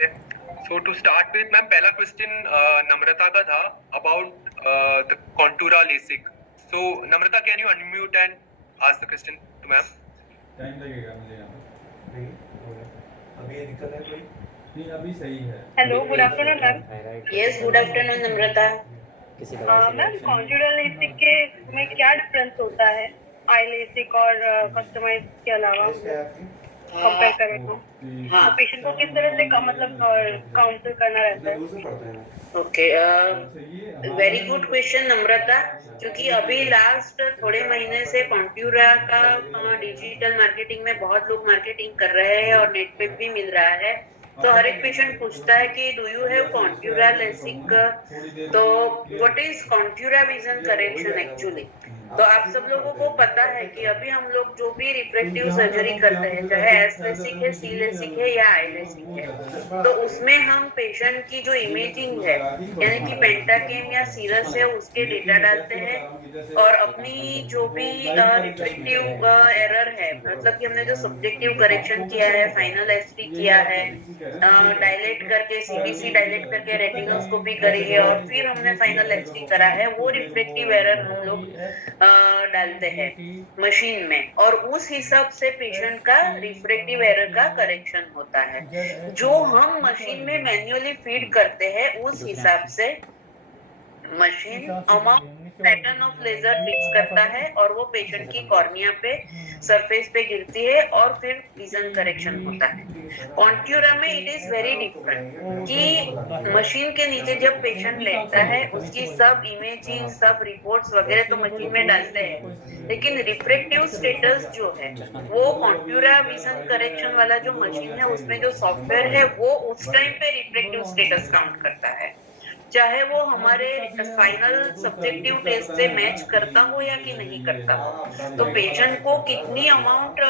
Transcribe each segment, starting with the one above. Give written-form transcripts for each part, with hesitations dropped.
So to start with, ma'am पहला question नम्रता का था about the Contoura LASIK. So Namrata, can you unmute and ask the question to ma'am? Time लगेगा मुझे यहाँ पर। अभी ये दिक्कत है कोई? नहीं, अभी सही है। Hello, good afternoon ma'am. Yes, good afternoon Namrata. Ma'am, Contoura LASIK के में क्या डिफरेंस होता है आई लेसिक और कस्टमाइज के अलावा कंपेयर करें तो? हाँ, पेशेंट को किस तरह से मतलब काउंसिल करना रहता है? ओके, वेरी गुड क्वेश्चन नम्रता। क्योंकि अभी लास्ट थोड़े महीने से कॉन्ट्यूरा का डिजिटल मार्केटिंग में बहुत लोग मार्केटिंग कर रहे हैं और नेट पे भी मिल रहा है। तो हर एक पेशेंट पूछता है कि do you have Contoura LASIK, तो what is Contoura vision correction actually. तो आप सब लोगों को पता है कि अभी हम लोग जो भी रिफ्रैक्टिव सर्जरी करते हैं, चाहे एस लेसिक है, सी लेसिक है या आई लेसिक है, तो उसमें हम पेशेंट की जो इमेजिंग है यानी कि पेंटाकेम या सीरस है उसके डेटा डालते हैं और अपनी जो भी रिफ्रैक्टिव एरर है, मतलब कि हमने जो सब्जेक्टिव करेक्शन किया है, फाइनल एसटी किया है, डायलेट करके सीबीसी डायलेट करके रेटिनोस्कोपी करी है और फिर हमने फाइनल एसटी करा है, वो रिफ्रैक्टिव एरर हम लोग डालते हैं मशीन में और उस हिसाब से पेशेंट का रिफ्रैक्टिव एरर का करेक्शन होता है। जो हम मशीन में मैन्युअली फीड करते हैं उस हिसाब से machine amount pattern of laser fix करता है और वो पेशेंट की कॉर्निया पे सरफेस पे गिरती है और फिर विजन करेक्शन होता है। कॉन्ट्यूरा में इट इज वेरी डिफरेंट कि मशीन के नीचे जब पेशेंट लेटता है उसकी सब इमेजिंग, सब रिपोर्ट्स वगैरह तो मशीन में डालते हैं, लेकिन रिफ्रैक्टिव स्टेटस जो है वो कॉन्ट्यूरा विजन करेक्शन वाला जो मशीन है उसमें जो सॉफ्टवेयर है वो उस टाइम पे रिफ्रैक्टिव स्टेटस काउंट करता है, चाहे वो हमारे फाइनल सब्जेक्टिव टेस्ट से मैच करता हो या कि नहीं करता हो। तो पेशेंट को कितनी अमाउंट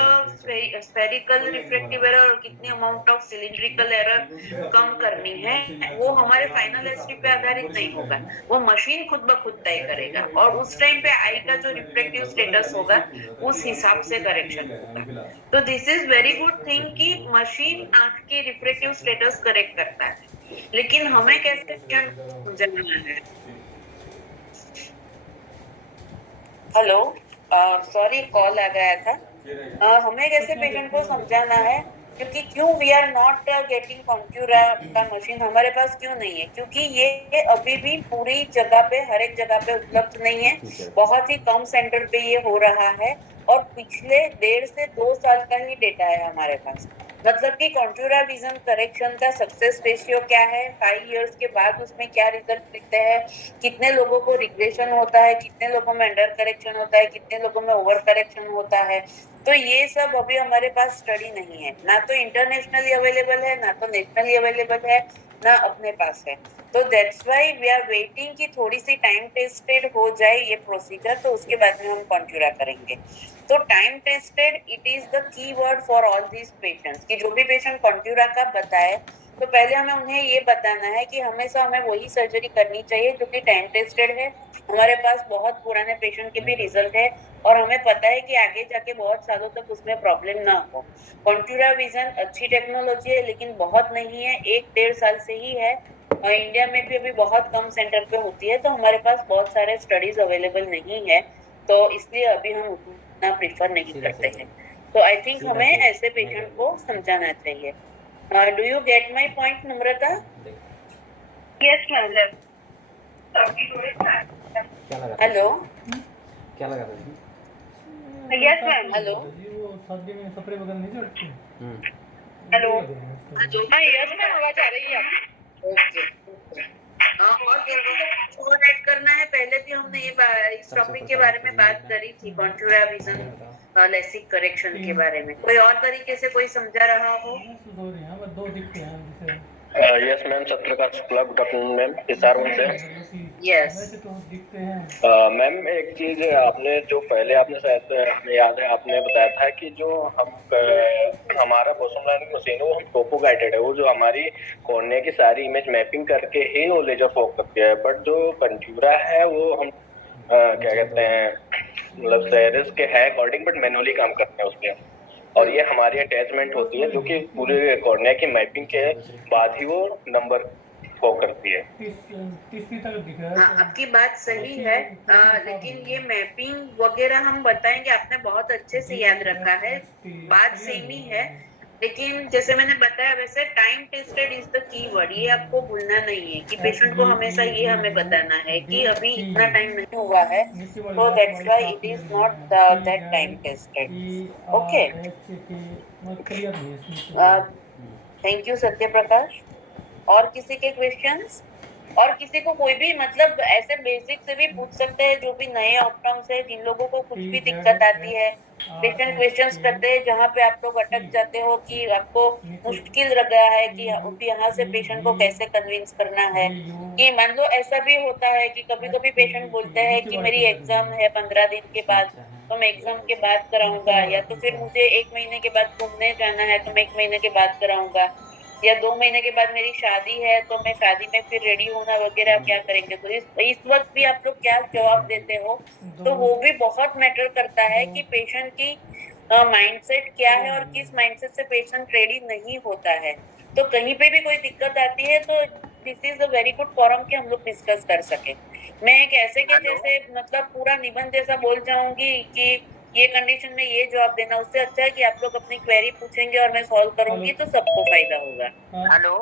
स्फेरिकल रिफ्रैक्टिव एरर और कितनी अमाउंट ऑफ सिलिंड्रिकल एरर कम करनी है वो हमारे फाइनल एसटी पे आधारित नहीं होगा, वो मशीन खुद ब खुद तय करेगा और उस टाइम पे आई का जो रिफ्रैक्टिव स्टेटस होगा उस हिसाब से करेक्शन होगा। तो this is very good thing कि मशीन आंख की रिफ्रैक्टिव स्टेटस करेक्ट करता है, लेकिन हमें कैसे समझना है। हेलो, सॉरी कॉल आ गया था। हमें कैसे पेशेंट को समझाना है, क्योंकि क्यों we are not getting Contoura का मशीन हमारे पास क्यों नहीं है, क्योंकि ये अभी भी पूरी जगह पे, हर एक जगह पे उपलब्ध नहीं है, बहुत ही कम सेंटर पे ये हो रहा है और पिछले 1.5 से 2 साल का ही डेटा है हमारे पास। मतलब कि कॉन्ट्यूरा विजन करेक्शन का सक्सेस रेशियो क्या है, 5 इयर्स के बाद उसमें क्या रिजल्ट दिखते हैं, कितने लोगों को रिग्रेशन होता है, कितने लोगों में अंडर करेक्शन होता है, कितने लोगों में ओवर करेक्शन होता है, तो ये सब अभी हमारे पास स्टडी नहीं है, ना तो इंटरनेशनली अवेलेबल है, ना तो नेशनली अवेलेबल है, ना अपने पास है। तो that's why we are waiting कि थोड़ी सी टाइम टेस्टेड हो जाए ये प्रोसीजर, तो उसके बाद में हम कॉन्ट्यूरा करेंगे। तो time tested it is the key word for all these patients कि जो भी पेशेंट कॉन्ट्यूरा का बताए तो पहले हमें उन्हें ये बताना है कि हमेशा हमें वही सर्जरी करनी चाहिए जो कि टाइम टेस्टेड है, हमारे पास बहुत पुराने पेशेंट के भी रिजल्ट है और हमें पता है कि आगे जाके बहुत सालों तक उसमें प्रॉब्लम ना हो। कॉन्ट्यूरा विजन अच्छी टेक्नोलॉजी है लेकिन बहुत नहीं है, 1-1.5 साल से ही है और इंडिया में भी अभी बहुत कम सेंटर पे होती है, तो हमारे पास बहुत सारे स्टडीज अवेलेबल नहीं है, तो इसलिए अभी हम उतना प्रीफर नहीं करते हैं। तो आई थिंक हमें ऐसे पेशेंट को समझाना चाहिए। Do you get my point Namrata? Yes ma'am. Hello, क्या लगा यस मैम। हेलो, हेलो, हाँ यस मैम, आवाज आ रही है। ओके, और किसी ऐड करना है? पहले भी हमने ये इस टॉपिक के बारे में बात करी थी, कॉन्ट्यूरा विजन लेसिक करेक्शन के बारे में। कोई और तरीके से कोई समझा रहा हो? यस मैम, सत्रकाश club good afternoon ma'am, SR1 से। यस मैम, एक चीज आपने जो पहले आपने शायद हमें याद है आपने बताया था कि जो हम हमारा बोसम लर्निंग मशीन है वो हम टोपो गाइडेड है, वो जो हमारी कॉर्निया की सारी इमेज मैपिंग करके ही वो लेजर फोक करती है, बट जो कॉन्ट्यूरा है वो हम क्या कहते हैं मतलब सेरिस के है अकॉर्डिंग बट मैनुअली काम करते हैं उसके। और ये हमारी अटैचमेंट होती है जो कि पूरे कॉर्निया की मैपिंग के बाद ही वो नंबर शो करती है। 30 तक दिख रहा है। हाँ, आपकी बात सही है, लेकिन ये मैपिंग वगैरह हम बताएंगे, आपने बहुत अच्छे से याद रखा है, बात सेम ही है। लेकिन जैसे मैंने बताया वैसे time tested is the key word, ये आपको भूलना नहीं है कि पेशेंट को हमेशा ये हमें बताना है कि अभी इतना टाइम नहीं हुआ है, तो that's why it is not that time tested. Okay, thank you Satya Prakash. और किसी के क्वेश्चंस? और किसी को कोई भी मतलब ऐसे बेसिक से भी पूछ सकते हैं, जो भी नए ऑप्टम्स है, जिन लोगों को कुछ भी दिक्कत आती है, पेशेंट क्वेश्चंस करते हैं जहाँ पे आप लोग अटक जाते हो कि आपको मुश्किल लग रहा है कि यहाँ से पेशेंट को कैसे कन्विंस करना है। कि मान लो ऐसा भी होता है कि कभी कभी पेशेंट बोलते हैं कि मेरी एग्जाम है 15 दिन के बाद, तो मैं एग्जाम के बाद कराऊंगा, या तो फिर मुझे 1 महीने के बाद घूमने जाना है तो मैं 1 महीने के बाद कराऊंगा, या 2 महीने के बाद मेरी शादी है तो मैं शादी में फिर रेडी होना वगैरह क्या करेंगे। तो इस वक्त भी आप लोग क्या जवाब देते हो, तो वो भी बहुत मैटर करता है कि पेशेंट की माइंडसेट क्या है और किस माइंडसेट से पेशेंट रेडी नहीं होता है। तो कहीं पे भी कोई दिक्कत आती है तो this is a very good forum कि हम लोग डिस्कस कर सके। मैं एक ऐसे के जैसे मतलब पूरा निबंध जैसा बोल जाऊंगी कि ये कंडीशन में ये जवाब देना, उससे अच्छा है कि आप लोग अपनी क्वेरी पूछेंगे और मैं सॉल्व करूंगी, तो सबको फायदा होगा। हेलो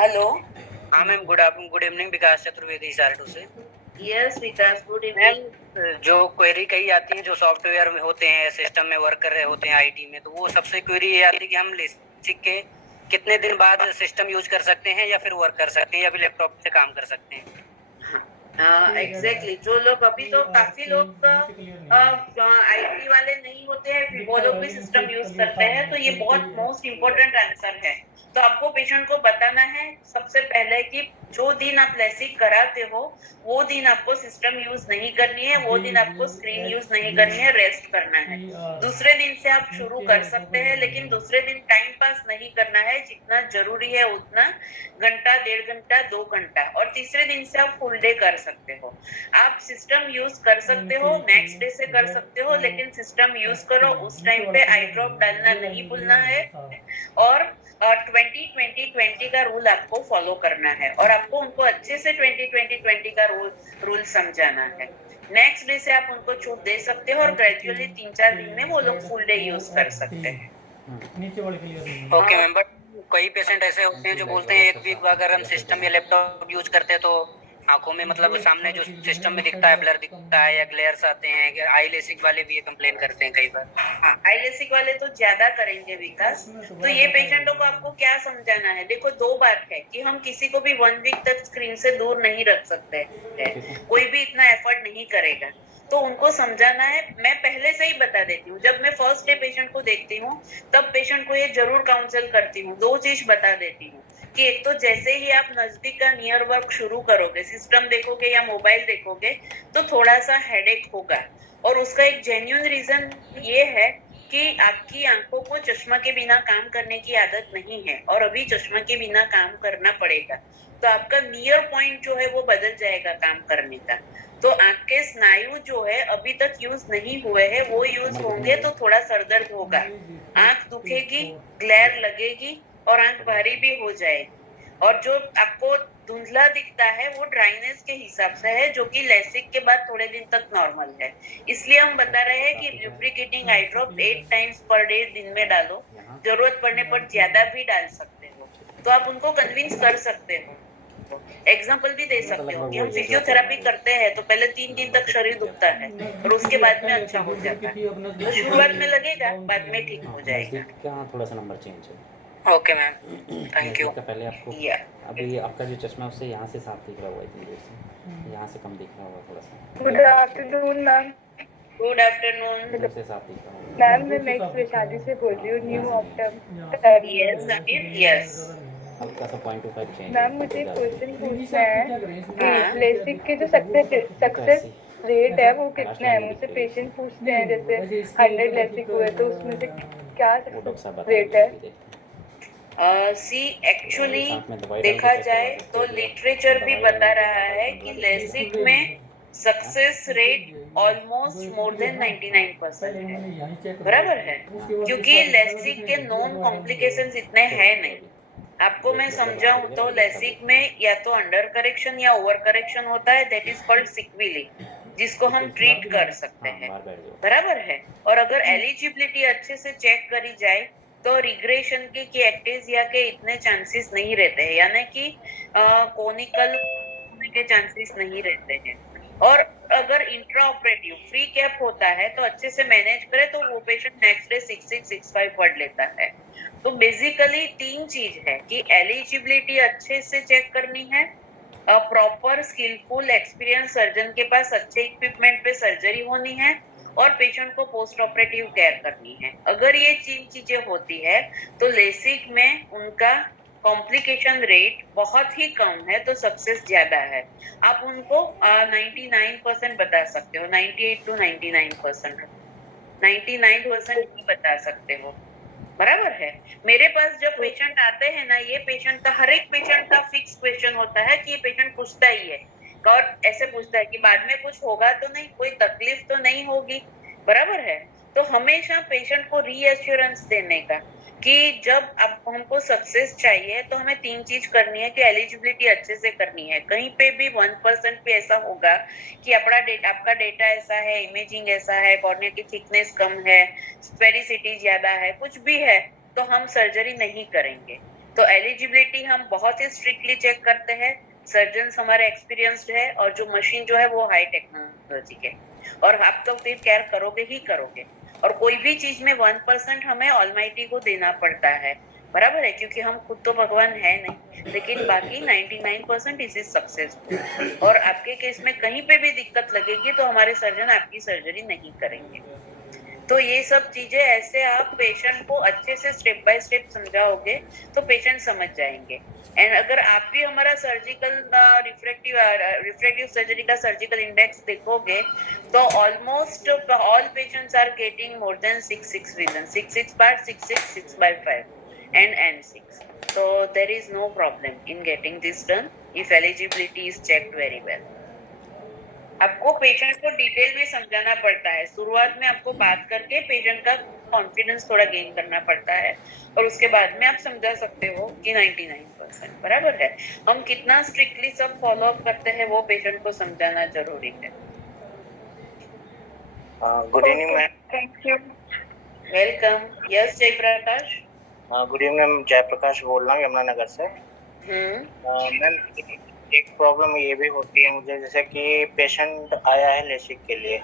हेलो, हाँ मैम, गुड इवनिंग, विकास चतुर्वेदी सारडू से। यस विकास, गुड इवनिंग। जो क्वेरी कही आती है, जो सॉफ्टवेयर में होते हैं, सिस्टम में वर्क कर रहे होते हैं आईटी में, तो वो सबसे क्वेरी ये आती है कि हम लेसिक के कितने दिन बाद सिस्टम यूज कर सकते हैं या फिर वर्क कर सकते हैं या फिर लैपटॉप से काम कर सकते हैं। एग्जैक्टली, जो लोग अभी तो काफी लोग आईटी वाले नहीं होते हैं, वो लोग भी सिस्टम यूज करते हैं, तो ये बहुत मोस्ट इम्पोर्टेंट आंसर है। तो आपको पेशेंट को बताना है सबसे पहले कि जो दिन आप लेसिक कराते हो वो दिन आपको सिस्टम यूज नहीं करनी है, वो दिन आपको स्क्रीन यूज नहीं करनी है, रेस्ट करना है। दूसरे दिन से आप शुरू कर सकते हैं, लेकिन दूसरे दिन टाइम पास नहीं करना है, जितना जरूरी है उतना, घंटा, 1.5 घंटा, 2 घंटा। और तीसरे दिन से आप फुल डे कर सकते हो। आप सिस्टम यूज कर सकते हो, नेक्स्ट डे से कर सकते हो, लेकिन सिस्टम यूज करो, उस टाइम पे आई ड्रॉप डालना नहीं भूलना है। और 20-20-20 का रूल आपको फॉलो करना है, और आपको उनको अच्छे से 20-20-20 का रूल समझाना है। नेक्स्ट डे से आप उनको छूट दे सकते हो, और ग्रेजुअली 3-4 दिन में वो लोग फुल डे यूज कर सकते हैं। ओके मैम, बट कई पेशेंट ऐसे होते हैं जो बोलते हैं 1 वीक अगर हम सिस्टम या लैपटॉप यूज करते हैं तो आंखों में मतलब सामने जो सिस्टम में दिखता है ब्लर दिखता है या ग्लेयर्स आते हैं। आई लेसिक वाले भी ये कंप्लेन करते हैं कई बार। हाँ, आई लेसिक वाले तो ज्यादा करेंगे विकास। तो ये पेशेंटों को आपको क्या समझाना है? देखो, 2 बात है कि हम किसी को भी 1 वीक तक स्क्रीन से दूर नहीं रख सकते हैं, कोई भी इतना एफर्ट नहीं करेगा। तो उनको समझाना है। मैं पहले से ही बता देती हूँ, जब मैं फर्स्ट डे पेशेंट को देखती हूँ तब पेशेंट को ये जरूर काउंसिल करती हूँ। 2 चीज बता देती हूँ कि एक तो जैसे ही आप नजदीक का नियर वर्क शुरू करोगे, सिस्टम देखोगे या मोबाइल देखोगे, तो थोड़ा सा हेडेक होगा, और उसका एक जेन्युइन रीजन ये है कि आपकी आंखों को चश्मा के बिना काम करने की आदत नहीं है, और अभी चश्मा के बिना काम करना पड़ेगा, तो आपका नियर पॉइंट जो है वो बदल जाएगा काम करने का। तो आंख के स्नायु जो है अभी तक यूज नहीं हुए हैं, वो यूज होंगे तो थोड़ा सरदर्द होगा, आंख दुखेगी, ग्लेयर लगेगी और आंख भारी भी हो जाएगी। और जो आपको धुंधला दिखता है वो ड्राइनेस के हिसाब से है, जो कि लेसिक के बाद थोड़े दिन तक नॉर्मल है। इसलिए हम बता रहे हैं कि lubricating eye drop 8 times per day दिन में डालो, जरूरत पड़ने पर ज्यादा भी डाल सकते हो। तो आप उनको कन्विंस कर सकते हो। एग्जाम्पल भी दे सकते हो कि हम फिजियोथेरेपी करते हैं तो पहले 3 दिन तक शरीर दुखता है और उसके बाद में अच्छा हो जाता है। तो शुरुआत में लगेगा, बाद में ठीक हो जाएगा। थोड़ा सा नंबर चेंज है। Okay ma'am, thank you. पहले आपको अभी आपका जो चश्मा उससे यहाँ से साफ दिख रहा हुआ है, इतनी देर से यहाँ से कम दिख रहा होगा थोड़ा सा। Good afternoon ma'am. Good afternoon इधर से साफ दिख रहा होगा। मैम, मैं नेक्स्ट वैशाली से बोल रही हूँ, new Optum. Yes Amit, yes हल्का सा 0.25 चेंज। मैम, मुझे क्वेश्चन पूछना है कि लेसिक के जो सक्सेस रेट है वो कितना है? मुझसे पेशेंट पूछते हैं, जैसे 100 लेसिक हुए तो उसमें से क्या रेट है? सी एक्चुअली देखा जाए तो लिटरेचर भी बता रहा है कि लेसिक में success rate almost more than 99% है, बराबर है, क्योंकि लेसिक के नॉन कॉम्प्लिकेशंस इतने हैं नहीं। आपको मैं समझाऊं तो लेसिक में या तो अंडर करेक्शन या ओवर करेक्शन होता है, दैट इज कॉल्ड सिक्विली, जिसको हम ट्रीट कर सकते हैं, बराबर है। और अगर एलिजिबिलिटी अच्छे से चेक करी जाए तो रिग्रेशन के कि एक्टेजिया के इतने चांसेस नहीं रहते हैं, यानी कि कोनिकल के चांसेस नहीं रहते हैं। और अगर इंट्रा ऑपरेटिव फ्री कैप होता है तो अच्छे से मैनेज करे तो वो पेशेंट नेक्स्ट डे 6665 पढ़ लेता है। तो बेसिकली 3 चीज है कि एलिजिबिलिटी अच्छे से चेक करनी है, प्रॉपर स्किलफुल एक्सपीरियंस सर्जन के पास अच्छे इक्विपमेंट पे सर्जरी होनी है, और पेशेंट को पोस्ट ऑपरेटिव केयर करनी है। अगर ये 3 चीजें होती है तो लेसिक में उनका कॉम्प्लिकेशन रेट बहुत ही कम है, तो सक्सेस ज्यादा है। आप उनको 99% बता सकते हो, 98 to 99%, 99% ही बता सकते हो, बराबर है। मेरे पास जब पेशेंट आते हैं ना, ये पेशेंट का हर एक पेशेंट का फिक्स क्वेश्चन होता है कि ये पेशेंट पूछता ही है, और ऐसे पूछता है कि बाद में कुछ होगा तो नहीं, कोई तकलीफ तो नहीं होगी, बराबर है। तो हमेशा पेशेंट को रीएश्योरेंस देने का कि जब आप हमको सक्सेस चाहिए तो हमें 3 चीज करनी है कि एलिजिबिलिटी अच्छे से करनी है। कहीं पे भी 1% पे ऐसा होगा कि आपका डेटा ऐसा है, इमेजिंग ऐसा है, कॉर्निया की थिकनेस कम है, स्पेरिसिटी ज्यादा है, कुछ भी है, तो हम सर्जरी नहीं करेंगे। तो एलिजिबिलिटी हम बहुत ही स्ट्रिक्टली चेक करते हैं, सर्जन्स हमारे एक्सपीरियंस्ड है, और जो मशीन जो है वो हाई टेक्नोलॉजी के, और आप तो फिर केयर करोगे ही करोगे। और कोई भी चीज में 1% हमें ऑलमाइटी को देना पड़ता है, बराबर है, क्योंकि हम खुद तो भगवान है नहीं, लेकिन बाकी 99% इज सक्सेसफुल। और आपके केस में कहीं पे भी दिक्कत लगेगी तो हमारे सर्जन आपकी सर्जरी नहीं करेंगे। तो ये सब चीजें ऐसे आप पेशेंट को अच्छे से स्टेप बाय स्टेप समझाओगे तो पेशेंट समझ जाएंगे। एंड अगर आप भी हमारा सर्जिकल रिफ्रैक्टिव सर्जरी का सर्जिकल इंडेक्स देखोगे तो almost all patients are getting more than 6 vision, 6 बार 6/5 and 6. So there is no problem in getting this done if eligibility is checked very well. आपको पेशेंट को डिटेल में समझाना पड़ता है, शुरुआत में आपको बात करके पेशेंट का कॉन्फिडेंस थोड़ा गेन करना पड़ता है, और उसके बाद में आप समझा सकते हो कि 99%, बराबर है। हम कितना स्ट्रिक्टली सब फॉलो अप करते हैं वो पेशेंट को समझाना जरूरी है। Good evening ma'am. Thank you. Welcome. Yes Jayprakash. Good evening ma'am, Jayprakash बोल रहा हूँ यमुनानगर से। मैम एक प्रॉब्लम ये भी होती है मुझे, जैसे कि पेशेंट आया है लेसिक के लिए,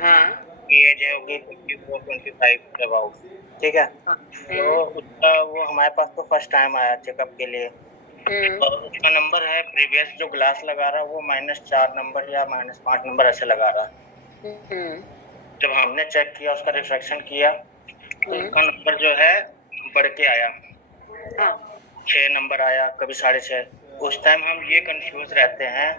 हाँ, एज है होगी 24-25 के अबाउट, ठीक है, तो उसका वो हमारे पास तो फर्स्ट टाइम आया चेकअप के लिए, और उसका नंबर है प्रीवियस जो ग्लास लगा रहा है वो -4 नंबर या -5 नंबर ऐसे लगा रहा है। जब हमने चेक किया, उसका रिफ्रैक्शन किया, तो उसका नंबर जो है बढ़ के आया, 6 नंबर आया, कभी 6.5। उस टाइम हम ये कंफ्यूज रहते हैं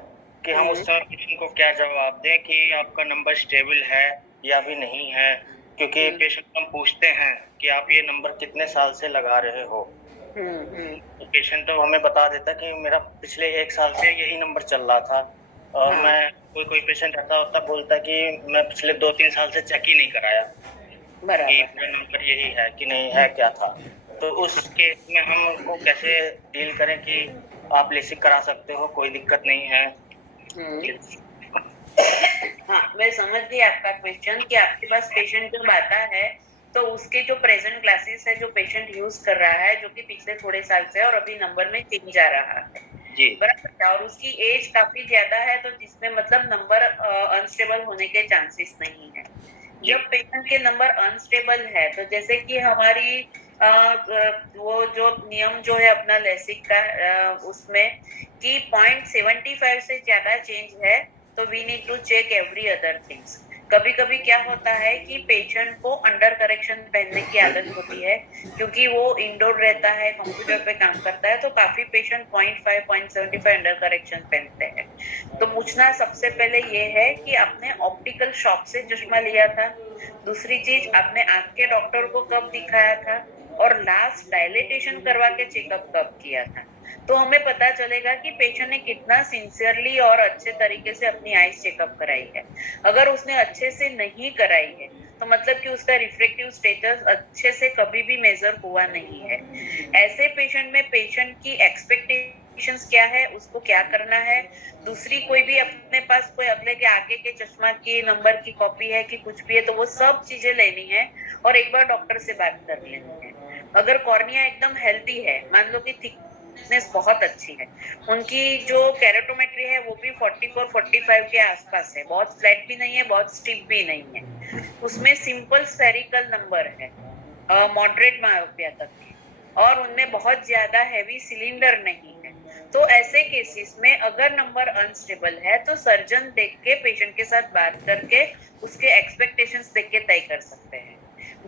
कि हम उस समय पेशेंट को क्या जवाब दें कि आपका नंबर स्टेबल है या भी नहीं है, क्योंकि पेशेंट हम पूछते हैं कि आप ये नंबर कितने साल से लगा रहे हो, तो पेशेंट तो हमें बता देता कि मेरा पिछले 1 साल से यही नंबर चल रहा था, और मैं कोई पेशेंट ऐसा होता बोलता कि मैं पिछले 2-3 साल से चेक ही नहीं कराया कि मेरा नंबर यही है कि नहीं है, क्या था। तो उस केस में हम उनको कैसे डील करें कि आप लेसिक करा सकते हो, कोई दिक्कत नहीं है। हाँ, मैं समझ गई आपका क्वेश्चन कि आपके पास पेशेंट जब आता है तो उसके जो प्रेजेंट ग्लासेस है जो पेशेंट यूज कर रहा है, जो कि पिछले थोड़े साल से और अभी नंबर में चेंज आ रहा है, बराबर, और उसकी एज काफी ज्यादा है, तो जिसमें मतलब नंबर अनस्टेबल होने के चांसेस नहीं है। जब पेशेंट के नंबर अनस्टेबल है तो जैसे कि हमारी वो जो नियम जो है अपना लेसिक का उसमें कि 0.75 से ज्यादा चेंज है तो we need to check every other things. कभी कभी क्या होता है कि पेशेंट को अंडर करेक्शन पहनने की आदत होती है, क्योंकि वो इंडोर रहता है, कंप्यूटर पे काम करता है, तो काफी पेशेंट 0.5 0.75 अंडर करेक्शन पहनते हैं। तो पूछना सबसे पहले ये है कि आपने ऑप्टिकल शॉप से चश्मा लिया था, दूसरी चीज आपने आंख के डॉक्टर को कब दिखाया था, और लास्ट डायलेटेशन करवा के चेकअप कब किया था, तो हमें पता चलेगा कि पेशेंट ने कितना सिंसियरली और अच्छे तरीके से अपनी आईज चेकअप कराई है। अगर उसने अच्छे से नहीं कराई है तो मतलब कि उसका रिफ्रैक्टिव स्टेटस अच्छे से कभी भी मेजर हुआ नहीं है। ऐसे पेशेंट में पेशेंट की एक्सपेक्टेशंस क्या है, उसको क्या करना है, दूसरी कोई भी अपने पास कोई अगले के आगे के चश्मा की नंबर की कॉपी है कि कुछ भी है, तो वो सब चीजें लेनी है और एक बार डॉक्टर से बात कर लेनी है। अगर कॉर्निया एकदम हेल्दी है, मान लो कि थिकनेस बहुत अच्छी है, उनकी जो कैरेटोमेट्री है वो भी 44-45 के आसपास है, बहुत फ्लैट भी नहीं है, बहुत स्टिफ भी नहीं है, उसमें सिंपल स्फेरिकल नंबर है, मॉडरेट मायोपिया तक की, और उनमें बहुत ज्यादा हैवी सिलेंडर नहीं है, तो ऐसे केसेस में अगर नंबर अनस्टेबल है तो सर्जन देख के पेशेंट के साथ बात करके उसके एक्सपेक्टेशंस देख के तय कर सकते हैं।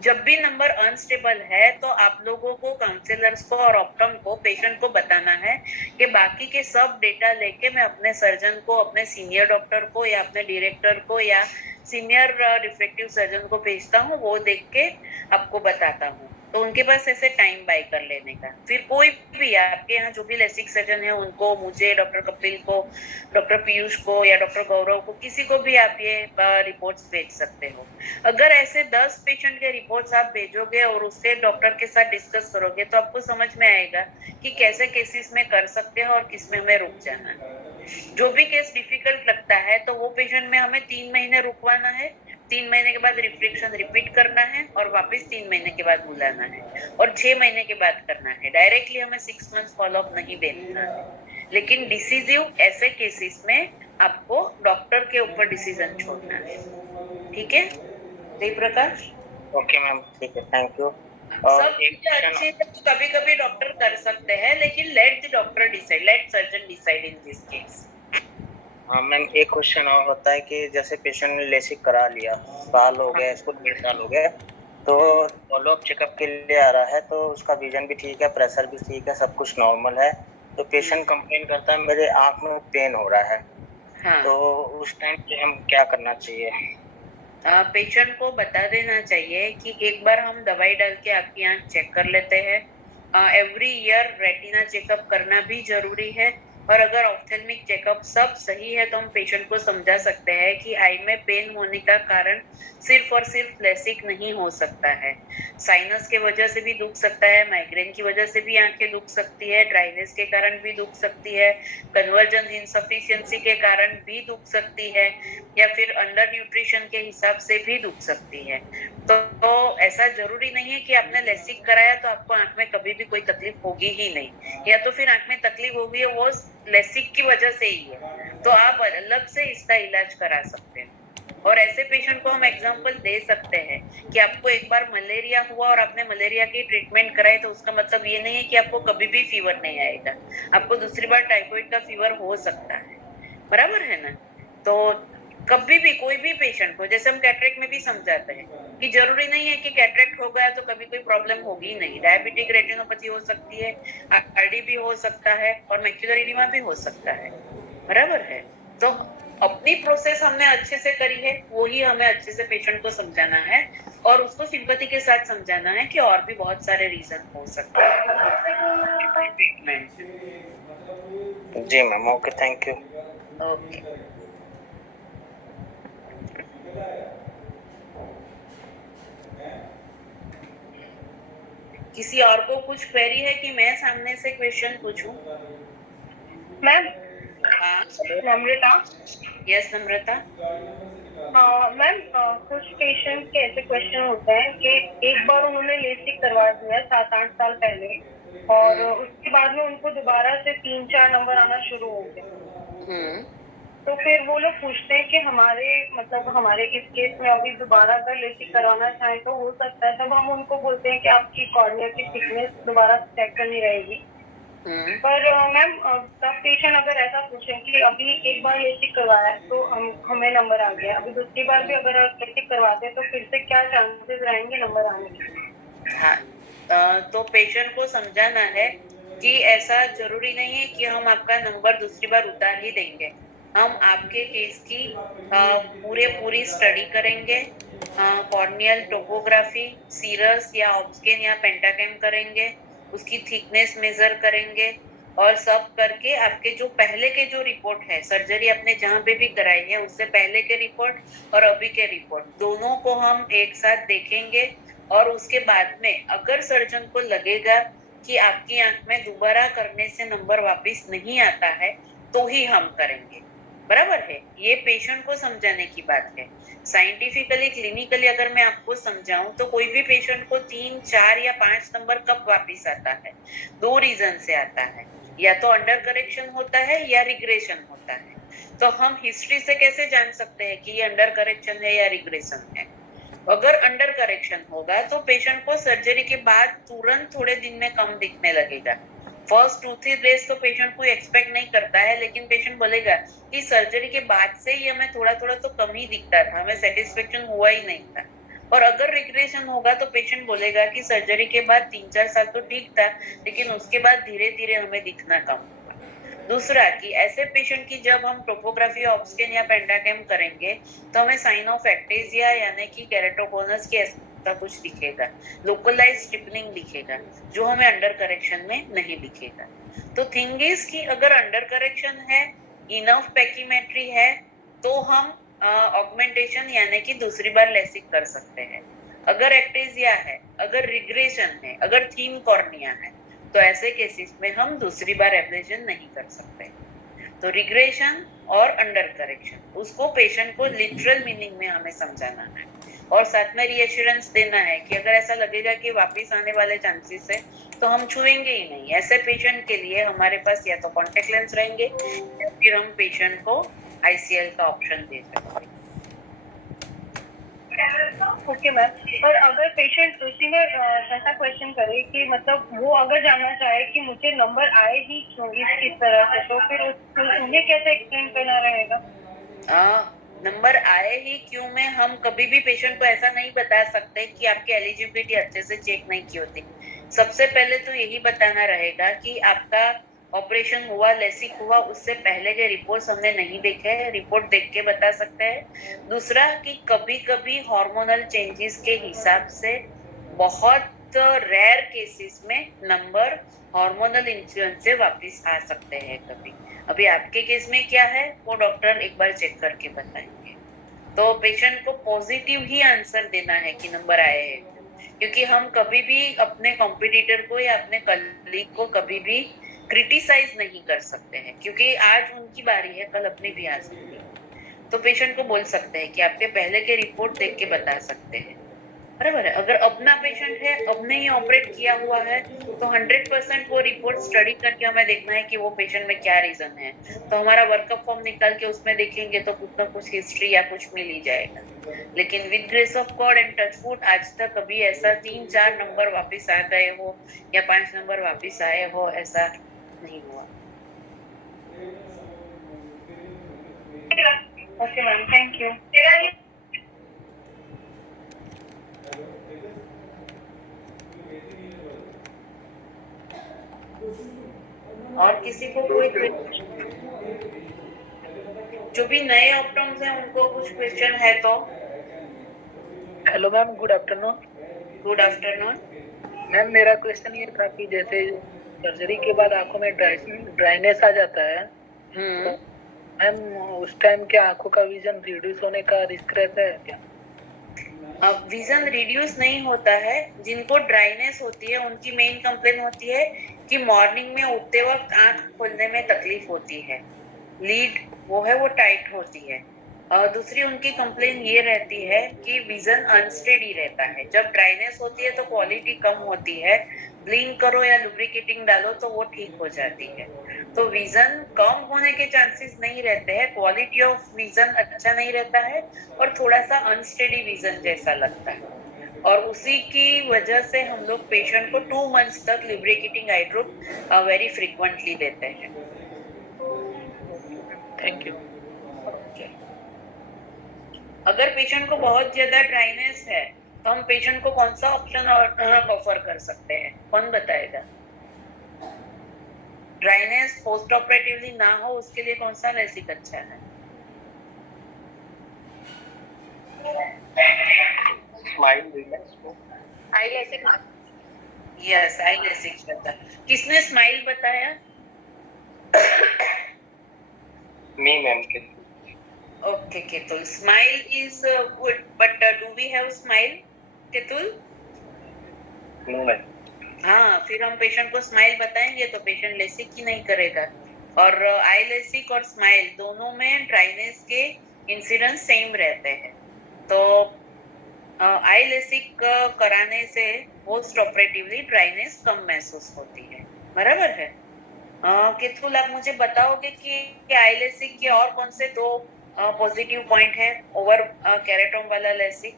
जब भी नंबर अनस्टेबल है तो आप लोगों को, काउंसलर्स को और ऑप्टम को, पेशेंट को बताना है कि बाकी के सब डेटा लेके मैं अपने सर्जन को, अपने सीनियर डॉक्टर को या अपने डायरेक्टर को या सीनियर रिफ्रैक्टिव सर्जन को भेजता हूँ, वो देख के आपको बताता हूँ। तो उनके पास ऐसे टाइम बाय कर लेने का। फिर कोई भी आपके यहाँ जो भी लेसिक सर्जन है उनको, मुझे, डॉक्टर कपिल को, डॉक्टर पीयूष को या डॉक्टर गौरव को, किसी को भी आप ये रिपोर्ट्स भेज सकते हो। अगर ऐसे 10 पेशेंट के रिपोर्ट्स आप भेजोगे और उससे डॉक्टर के साथ डिस्कस करोगे तो आपको समझ में आएगा कि कैसे केसेस में कर सकते हैं और किसमें हमें रुक जाना है। जो भी केस डिफिकल्ट लगता है तो वो पेशेंट में हमें 3 महीने रुकवाना है, 3 महीने के बाद रिफ्लेक्शन रिपीट करना है और वापस 3 महीने के बाद बुलाना है और 6 महीने के बाद करना है। डायरेक्टली हमें 6 मंथ्स फॉलोअप नहीं देना है, लेकिन डिसीजिव ऐसे केसेस में आपको डॉक्टर के ऊपर डिसीजन छोड़ना है। ठीक है जय प्रकाश? ओके मैम, ठीक है, थैंक यू। सब चीजें अच्छी है तो कभी कभी डॉक्टर कर सकते हैं, लेकिन let the doctor decide, let surgeon decide in this case. हाँ मैम, एक क्वेश्चन और होता है कि जैसे पेशेंट ने लेसिक करा लिया, साल हो गया इसको, 1.5 साल हो गया, तो फॉलोअप चेकअप के लिए आ रहा है, तो उसका विजन भी ठीक है, प्रेशर भी ठीक है, सब कुछ नॉर्मल है, तो पेशेंट कंप्लेन करता है मेरे आँख में पेन हो रहा है। हाँ। तो उस टाइम पे हम क्या करना चाहिए? पेशेंट को बता देना चाहिए कि एक बार हम दवाई डाल के आपकी आँख चेक कर लेते हैं। एवरी ईयर रेटिना चेकअप करना भी जरूरी है, और अगर ऑप्थेल्मिक चेकअप सब सही है तो हम पेशेंट को समझा सकते हैं कि आई में पेन होने का कारण सिर्फ और सिर्फ लेसिक नहीं हो सकता है, साइनस के वजह से भी दुख सकता है, माइग्रेन की वजह से भी आंखें दुख सकती है, ड्राइनेस के कारण भी दुख सकती है, कन्वर्जेंस इनसफिशिएंसी के कारण भी दुख सकती है, या फिर अंडर न्यूट्रिशन के हिसाब से भी दुख सकती है। तो ऐसा जरूरी नहीं है कि आपने लेसिक कराया तो आपको आंख में कभी भी कोई तकलीफ होगी ही नहीं, या तो फिर आंख में तकलीफ होगी है वो लेसिक की वजह से ही है, तो आप अलग से इसका इलाज करा सकते हैं। और ऐसे पेशेंट को हम एग्जांपल दे सकते हैं कि आपको एक बार मलेरिया हुआ और आपने मलेरिया की ट्रीटमेंट कराई, तो उसका मतलब ये नहीं है कि आपको कभी भी फीवर नहीं आएगा, आपको दूसरी बार टाइफाइड का फीवर हो सकता है, बराबर है ना। तो कभी भी कोई भी पेशेंट को, जैसे हम कैटरेक्ट में भी समझाते हैं कि जरूरी नहीं है कि कैटरेक्ट हो गया तो कभी कोई प्रॉब्लम होगी नहीं, डायबिटिक रेटिनोपैथी हो सकती है, आरडी भी हो सकता है और मैक्युलर एडिमा भी हो सकता है, बराबर है। तो अपनी प्रोसेस हमने अच्छे से करी है, वही हमें अच्छे से पेशेंट को समझाना है और उसको सिंपैथी के साथ समझाना है कि और भी बहुत सारे रीजन हो सकते हैं ट्रीटमेंट। जी ma'am, okay, thank you. Okay, किसी और को कुछ क्वेरी है कि मैं सामने से क्वेश्चन पूछूं? मैम, हाँ नम्रता। यस नम्रता। मैम, कुछ पेशेंट के ऐसे क्वेश्चन होते हैं कि एक बार उन्होंने लेसिक करवा दिया 7-8 साल पहले, और उसके बाद में उनको दोबारा से 3-4 नंबर आना शुरू हो गए। तो फिर वो लोग पूछते हैं कि हमारे इस केस में अभी दोबारा अगर लेसिक करवाना चाहें तो हो सकता है। तब हम उनको बोलते हैं कि आपकी कॉर्निया की थिकनेस दोबारा चेक करनी रहेगी। पर मैम, तब पेशेंट अगर ऐसा पूछे कि अभी एक बार लेसिक करवाया तो हमें नंबर आ गया, अभी दूसरी बार भी अगर लेसिक करवाते हैं तो फिर से क्या चांसेस रहेंगे नंबर आने के? हाँ, तो पेशेंट को समझाना है कि ऐसा जरूरी नहीं है कि हम आपका नंबर दूसरी बार उतार ही देंगे। हम आपके केस की पूरी स्टडी करेंगे, कॉर्नियल टोपोग्राफी, सीरस या ऑब्स्केन या पेंटाकेम करेंगे, उसकी थिकनेस मेजर करेंगे और सब करके आपके जो पहले के जो रिपोर्ट है, सर्जरी आपने जहाँ पे भी कराई है उससे पहले के रिपोर्ट और अभी के रिपोर्ट दोनों को हम एक साथ देखेंगे। और उसके बाद में अगर सर्जन को लगेगा कि आपकी आंख में दोबारा करने से नंबर वापस नहीं आता है तो ही हम करेंगे। बराबर है, ये पेशेंट को समझाने की बात है। साइंटिफिकली क्लिनिकली अगर मैं आपको समझाऊं तो कोई भी पेशेंट को 3, 4 या 5 नंबर कब वापस आता है, 2 रीजन से आता है, या तो अंडर करेक्शन होता है या रिग्रेशन होता है। तो हम हिस्ट्री से कैसे जान सकते हैं कि ये अंडर करेक्शन है या रिग्रेशन है? अगर अंडर करेक्शन होगा तो पेशेंट को सर्जरी के बाद तुरंत थोड़े दिन में कम दिखने लगेगा। फर्स्ट 2-3 डेज तो पेशेंट कोई एक्सपेक्ट नहीं करता है, लेकिन पेशेंट बोलेगा कि सर्जरी के बाद से ही हमें थोड़ा थोड़ा तो कम ही दिखता था, हमें सेटिस्फेक्शन हुआ ही नहीं था। और अगर रिग्रेशन होगा तो पेशेंट बोलेगा कि सर्जरी के बाद 3-4 साल तो ठीक था, लेकिन उसके बाद धीरे धीरे हमें दिखना कम। दूसरा कि ऐसे पेशेंट की जब हम टोपोग्राफी, ऑब्स्केन या पेंटाकेम करेंगे तो हमें साइन ऑफ एक्टेजिया यानी कि केराटोकोनस की ऐसा कुछ दिखेगा, लोकलाइज स्टिफनिंग दिखेगा, जो हमें अंडर करेक्शन में नहीं दिखेगा। तो थिंग इज कि अगर अंडर करेक्शन है, इनफ पैकीमेट्री है, तो हम ऑगमेंटेशन यानी कि दूसरी बार लेसिक कर सकते हैं। अगर एक्टेजिया है, अगर रिग्रेशन है, अगर थीन कॉर्निया है, तो ऐसे केसेस में हम दूसरी बार एब्लेशन नहीं कर सकते। तो रिग्रेशन और अंडर करेक्शन उसको पेशेंट को लिटरल मीनिंग में हमें समझाना है और साथ में रिएश्योरेंस देना है कि अगर ऐसा लगेगा कि वापस आने वाले चांसेस है तो हम छुएंगे ही नहीं। ऐसे पेशेंट के लिए हमारे पास या तो कॉन्टेक्ट लेंस रहेंगे या फिर हम पेशेंट को ICL का ऑप्शन दे सकते हैं। ओके मैम, और अगर पेशेंट उसी में ऐसा क्वेश्चन करे कि मतलब वो अगर जानना चाहे कि मुझे नंबर आए ही क्यों इस तरह से, तो फिर उन्हें कैसे एक्सप्लेन करना रहेगा? नंबर आए ही क्यों में हम कभी भी पेशेंट को ऐसा नहीं बता सकते कि आपकी एलिजिबिलिटी अच्छे से चेक नहीं की होती। सबसे पहले तो यही बताना रहेगा कि आपका ऑपरेशन हुआ, लेसिक हुआ, उससे पहले के रिपोर्ट्स हमने नहीं देखे हैं, रिपोर्ट देख के बता सकते हैं। दूसरा कि कभी कभी हार्मोनल चेंजेस के हिसाब से बहुत रेयर केसेस में नंबर हार्मोनल इन्फ्लुएंस से वापस आ सकते हैं कभी। अभी आपके केस में क्या है वो डॉक्टर एक बार चेक करके बताएंगे। तो पेशेंट को पॉजिटिव ही आंसर देना है कि नंबर आए हैं, क्योंकि हम कभी भी अपने कॉम्पिटिटर को या अपने कलीग को कभी भी क्रिटिसाइज नहीं कर सकते हैं, क्योंकि आज उनकी बारी है, कल अपनी भी आ सकती है। तो पेशेंट को बोल सकते हैं कि आपके पहले के रिपोर्ट देख के बता सकते हैं। बराबर है, अगर अपना पेशेंट है, अपने ही ऑपरेट किया हुआ है, तो 100% वो रिपोर्ट स्टडी करके हमें देखना है कि वो पेशेंट में क्या रीजन है। तो हमारा वर्कअप फॉर्म निकाल के उसमें देखेंगे तो कुछ ना कुछ हिस्ट्री या कुछ मिल ही जाएगा। लेकिन with grace of God and touchwood आज तक कभी ऐसा 3-4 नंबर वापस आ गए हो या 5 नंबर वापस आए हो, ऐसा नहीं हुआ। Okay ma'am, thank you. और किसी को कोई जो भी नए ऑप्टम्स हैं उनको कुछ क्वेश्चन है तो? Hello ma'am, good afternoon. Good afternoon ma'am, मेरा क्वेश्चन ये था कि जैसे सर्जरी के बाद आंखों में ड्राइनेस आ जाता है, तो मैम उस टाइम क्या आंखों का विजन रिड्यूस होने का रिस्क रहता है क्या? अब विजन रिड्यूस नहीं होता है। जिनको ड्राइनेस होती है उनकी मेन कंप्लेन होती है कि मॉर्निंग में उठते वक्त आंख खोलने में तकलीफ होती है, लीड वो है वो टाइट होती है। और दूसरी उनकी कंप्लेन ये रहती है कि विजन अनस्टेडी रहता है। जब ड्राइनेस होती है तो क्वालिटी कम होती है, ब्लिंक करो या लुब्रिकेटिंग डालो तो वो ठीक हो जाती है। तो विजन कम होने के चांसेस नहीं रहते हैं, क्वालिटी ऑफ विजन अच्छा नहीं रहता है और थोड़ा सा अनस्टेडी विजन जैसा लगता है। और उसी की वजह से हम लोग पेशेंट को 2 मंथ्स तक lubricating eye drop very frequently देते हैं। Thank you. अगर पेशेंट को बहुत ज्यादा ड्राइनेस है तो हम पेशेंट को कौन सा ऑप्शन ऑफर कर सकते हैं, कौन बताएगा? ड्राइनेस पोस्ट ऑपरेटिवली ना हो उसके लिए कौन सा लेसिक अच्छा है? स्माइल आई लेसिक। यस, आई लेसिक बता। किसने स्माइल बताया? मी मैम के Okay, Ketul. Smile is good, but do we have smile, Ketul? No ma'am. हाँ, फिर हम पेशेंट को स्माइल बताएंगे तो पेशेंट लेसिक ही नहीं करेगा। और आई लेसिक और स्माइल दोनों में ड्राइनेस के इंसिडेंस सेम रहते हैं। तो आई लेसिक कराने से पोस्ट ऑपरेटिवली ड्राइनेस कम महसूस होती है, बराबर है? केतुल, आप मुझे बताओगे कि आई लेसिक के और कौन से दो पॉजिटिव पॉइंट है ओवर केराटोन वाला LASIK?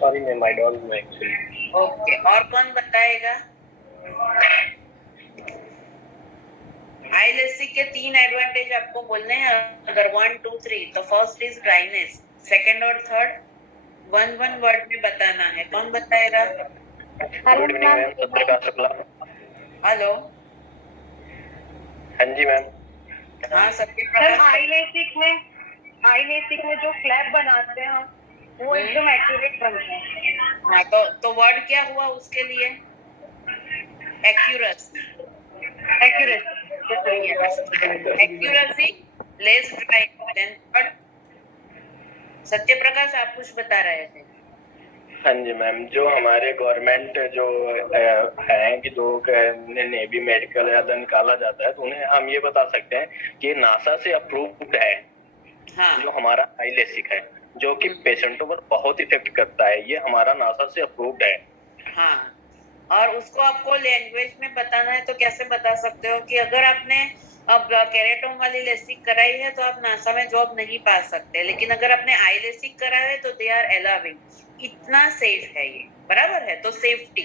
Sorry ma'am, I don't know actually. Okay, और कौन बताएगा? आई लेसिक के 3 एडवांटेज आपको बोलने हैं अगर 1 2 3। तो फर्स्ट इज ड्राइनेस, सेकंड और थर्ड 1 वर्ड में बताना है। कौन बताएगा? Good evening ma'am, Satyaprakash Shukla. Hello. हाँ जी मैम। हाँ सर, सत्यप्रकाश। आई लेसिक में जो फ्लैप बनाते हैं हम, वो एकदम एक्यूरेट बनते हैं। हाँ, तो वर्ड क्या हुआ उसके लिए? Accuracy. Accuracy, less dryness. Then third Satyaprakash, आप कुछ बता रहे थे। हाँ जी मैम, जो हमारे गवर्नमेंट जो है कि जो नेवी मेडिकल या निकाला जाता है तो उन्हें हम ये बता सकते हैं कि नासा से अप्रूव्ड है। हाँ। जो हमारा आई लेसिक है जो कि पेशेंटों पर बहुत इफेक्ट करता है, ये हमारा नासा से अप्रूव्ड है। हाँ, और उसको आपको लैंग्वेज में बताना है तो कैसे बता सकते हो कि अगर आपने अब केराटोन वाली लेसिक कराई है तो आप नासा में जॉब नहीं पा सकते, लेकिन अगर आपने आई लेसिक करा है तो दे आर अलाउइंग। इतना सेफ है ये, बराबर है? तो सेफ्टी,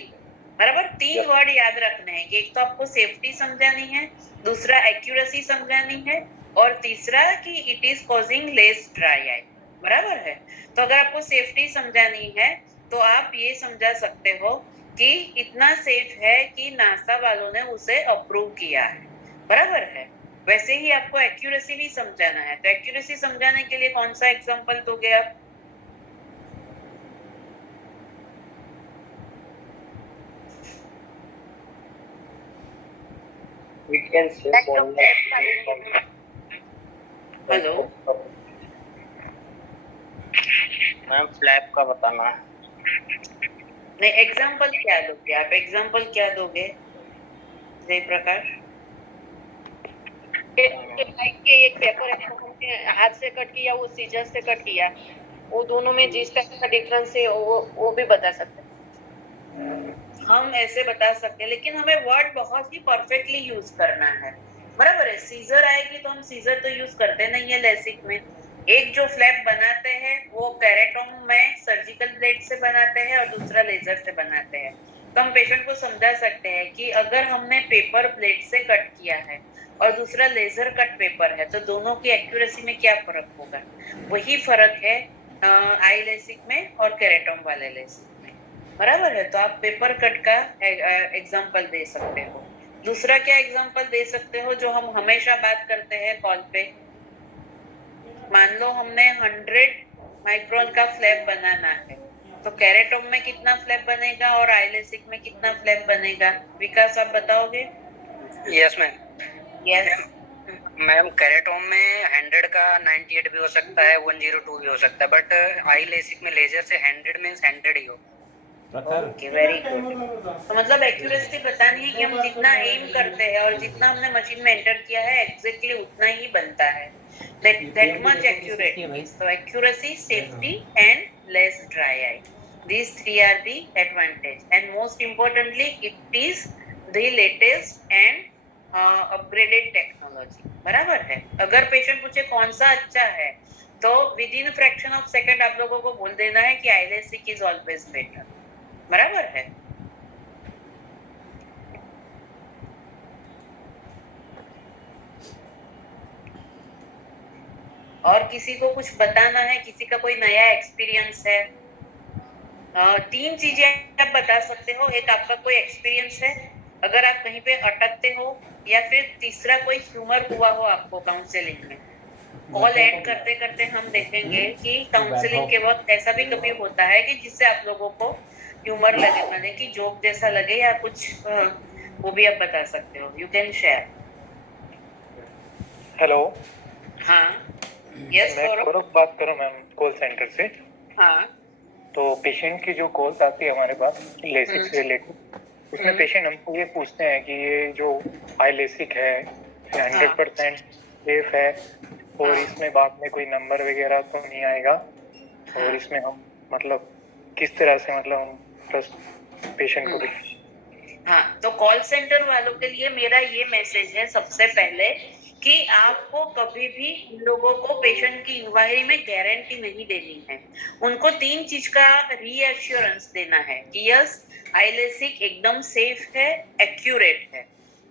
बराबर। 3 वर्ड याद रखने हैं कि एक तो आपको सेफ्टी समझानी है, दूसरा एक्यूरेसी समझानी है, और तीसरा कि it is causing less dry eye, बराबर है? तो अगर आपको सेफ्टी समझानी है तो आप ये समझा सकते हो कि इतना सेफ है कि नासा वालों ने उसे अप्रूव किया है, बराबर है? वैसे ही आपको एक्यूरेसी भी समझाना है, तो एक्यूरेसी समझाने के लिए कौन सा एग्जांपल दोगे आप? We can say hello ma'am, flap का बताना है। नहीं, एग्जांपल क्या दोगे आप? एग्जांपल क्या दोगे जय प्रकाश? लाइक के एक पेपर है, हमने हाथ से कट किया, वो सीजर से कट किया, वो दोनों में जिस टाइप का डिफरेंस है वो भी बता सकते हैं। हम ऐसे बता सकते हैं, लेकिन हमें वर्ड बहुत ही परफेक्टली यूज करना है, बराबर है? सीजर आएगी तो हम सीजर तो यूज करते नहीं है लेसिक में। एक जो फ्लैप बनाते हैं वो केराटोन में सर्जिकल ब्लेड से बनाते हैं और दूसरा लेजर से बनाते हैं। तो हम पेशेंट को समझा सकते हैं कि अगर हमने पेपर ब्लेड से कट किया है और दूसरा लेजर कट पेपर है तो दोनों की एक्यूरेसी में क्या फर्क होगा। वही फर्क है आई लेसिक में और केराटोन वाले लेसिक में, बराबर है? तो आप पेपर कट का एग्जांपल दे सकते हो। दूसरा क्या एग्जांपल दे सकते हो जो हम हमेशा बात करते हैं कॉल पे? मान लो हमने 100 माइक्रोन का फ्लैप बनाना है, तो केराटोन में कितना फ्लैप बनेगा और आई लेसिक में कितना फ्लैप बनेगा? विकास, आप बताओगे? Yes ma'am. यस मैम, केराटोन में 100 का 98 भी हो सकता है, 102 भी हो सकता है, बट आई लेसिक में लेजर से 100 मींस 100 ही हो। Okay, very good. तो मतलब एक्यूरेसी बतानी है कि हम जितना एम करते हैं और जितना हमने मशीन में एंटर किया है एग्जैक्टली उतना ही बनता है। that much accurate. So accuracy, safety and less dry eye. These 3 are the advantage, and most importantly it is the latest and upgraded technology, बराबर है? अगर पेशेंट पूछे कौन सा अच्छा है तो with in fraction of second आप लोगों को बोल देना है कि आई लेसिक इज ऑलवेज बेटर, बराबर है? और किसी को कुछ बताना है? किसी का कोई नया एक्सपीरियंस है? तीन चीजें आप बता सकते हो। एक आपका कोई एक्सपीरियंस है, अगर आप कहीं पे अटकते हो, या फिर तीसरा कोई ह्यूमर हुआ हो आपको काउंसलिंग में। कॉल एंड करते करते हम देखेंगे कि काउंसलिंग के वक्त ऐसा भी कभी होता है कि जिससे आप लोगों को ह्यूमर लगे, माने कि जोक जैसा लगे या कुछ, वो भी आप बता सकते हो। You can share. हेलो। हाँ, यस मैं गौरव बात कर रहा हूँ मैम, कॉल सेंटर से। हाँ। तो पेशेंट की जो कॉल्स आती है हमारे पास लेसिक से रिलेटेड, उसमें पेशेंट हमको ये पूछते हैं कि ये जो आई लेसिक है 100% सेफ है, और इसमें बाद में कोई नंबर वगैरह तो नहीं आएगा, और इसमें हम मतलब किस तरह से मतलब हम ट्रस्ट पेशेंट को दें। हाँ, तो कॉल सेंटर वालों के लिए मेरा ये मैसेज है सबसे पहले कि आपको कभी भी इन लोगों को पेशेंट की इंक्वायरी में गारंटी नहीं देनी है। उनको तीन चीज का रीअश्योरेंस देना है कि यस आईलेसिक एकदम सेफ है, एक्यूरेट है,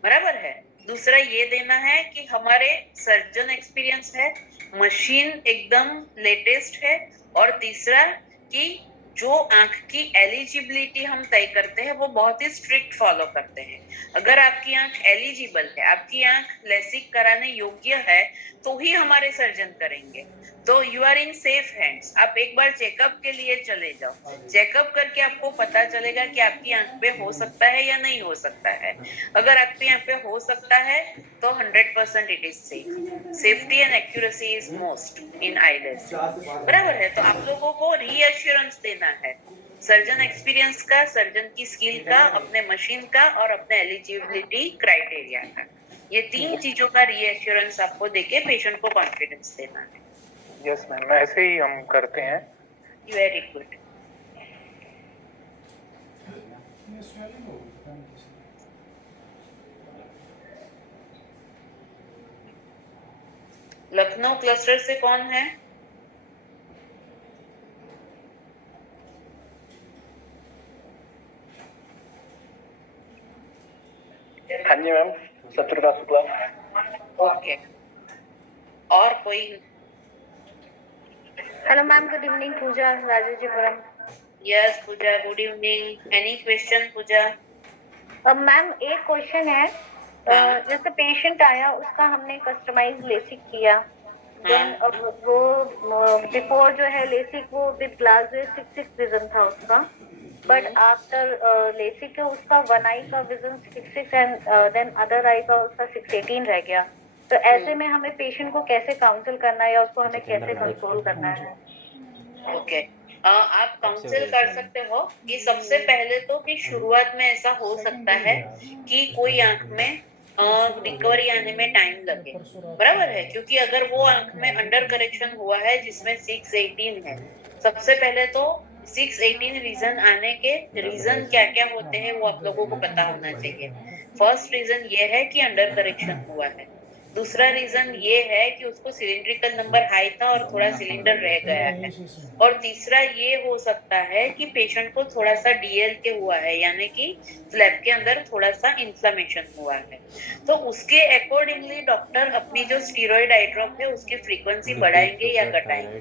बराबर है। दूसरा ये देना है कि हमारे सर्जन एक्सपीरियंस है, मशीन एकदम लेटेस्ट है, और तीसरा कि जो आंख की एलिजिबिलिटी हम तय करते हैं वो बहुत ही स्ट्रिक्ट फॉलो करते हैं। अगर आपकी आंख एलिजिबल है, आपकी आंख लेसिक कराने योग्य है, तो ही हमारे सर्जन करेंगे। तो you are in safe hands. आप एक बार चेकअप के लिए चले जाओ, चेकअप करके आपको पता चलेगा कि आपकी आंख पे हो सकता है या नहीं हो सकता है। अगर आपकी आंख पे हो सकता है तो 100% it is safe. Safety and accuracy is most in eyeless, बराबर है। तो आप लोगों को रीअश्योरेंस देना है, सर्जन एक्सपीरियंस का, सर्जन की स्किल का, अपने मशीन का, और अपने एलिजिबिलिटी क्राइटेरिया का। ये तीन चीजों का रीअश्योरेंस आपको देके पेशेंट को कॉन्फिडेंस देना है। यस मैम, ऐसे ही हम करते हैं। Very good. लखनऊ क्लस्टर से कौन है? हाँ जी मैम, शत्रुघ्न शुक्ला। ओके, और कोई? हेलो मैम, गुड इवनिंग, पूजा, राजाजीपुरम। यस पूजा, गुड इवनिंग। एनी क्वेश्चन पूजा? मैम एक क्वेश्चन है। जैसे पेशेंट आया, उसका हमने कस्टमाइज लेसिक किया, देन अब वो बिफोर जो है लेसिक वो विद ग्लास 6 विजन था उसका, बट आफ्टर लेसिक उसका 1 आई का vision 6 and then other eye का उसका 618 रह गया। तो ऐसे में हमें पेशेंट को कैसे काउंसिल करना है या उसको हमें कैसे कंट्रोल करना है? ओके, आप काउंसिल कर सकते हो कि सबसे पहले तो कि शुरुआत में ऐसा हो सकता है कि कोई आंख में रिकवरी आने में टाइम लगे, बराबर है, क्योंकि अगर वो आंख में अंडर करेक्शन हुआ है जिसमें 618 है, सबसे पहले तो 618 रीजन आने के रीजन क्या क्या होते हैं वो आप लोगों को पता होना चाहिए। फर्स्ट रीजन ये है कि अंडर करेक्शन हुआ है। दूसरा रीजन ये है कि उसको सिलिंड्रिकल नंबर हाई था और थोड़ा सिलेंडर रह गया है। और तीसरा ये हो सकता है कि पेशेंट को थोड़ा सा डीएल के हुआ है, यानी कि फ्लैप के अंदर थोड़ा सा इन्फ्लेमेशन हुआ है। तो उसके अकॉर्डिंगली डॉक्टर अपनी जो स्टीरॉइड आई ड्रॉप है उसकी फ्रीक्वेंसी बढ़ाएंगे या घटाएंगे।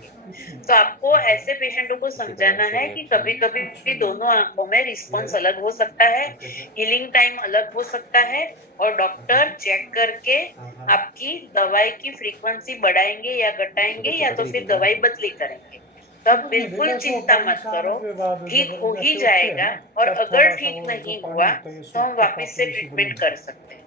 तो आपको ऐसे पेशेंटों को समझाना है कि कभी कभी भी दोनों आंखों में रिस्पॉन्स अलग हो सकता है, हीलिंग टाइम अलग हो सकता है, और डॉक्टर चेक करके आपकी दवाई की फ्रीक्वेंसी बढ़ाएंगे या घटाएंगे या तो फिर दवाई बदली करेंगे। तो आप बिल्कुल चिंता मत करो, ठीक हो ही जाएगा। और अगर ठीक नहीं हुआ तो हम वापस से ट्रीटमेंट कर सकते हैं।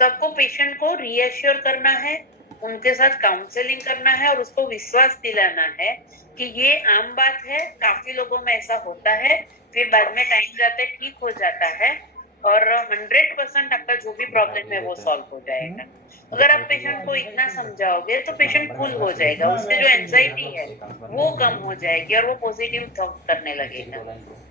तो आपको पेशेंट को रीअश्योर करना है, उनके साथ काउंसलिंग करना है और उसको विश्वास दिलाना है कि ये आम बात है, काफी लोगों में ऐसा होता है, फिर बाद में टाइम जाते ठीक हो जाता है और 100% आपका जो भी प्रॉब्लम है वो सॉल्व हो जाएगा। अगर आप पेशेंट को इतना समझाओगे तो पेशेंट कूल हो जाएगा, उसकी जो एंजाइटी है वो कम हो जाएगी और वो पॉजिटिव थॉट करने लगेगा,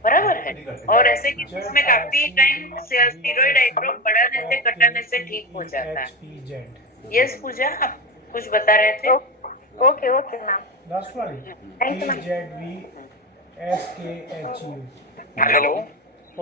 बराबर है। और ऐसे केसेस में काफी टाइम स्टेरॉइड आई ड्रॉप बढ़ाने से घटाने से ठीक हो जाता है। यस पूजा, आप कुछ बता रहे थे? ओके ओके मैम, लास्ट वाली thank you ma'am. EZVSKHU। Hello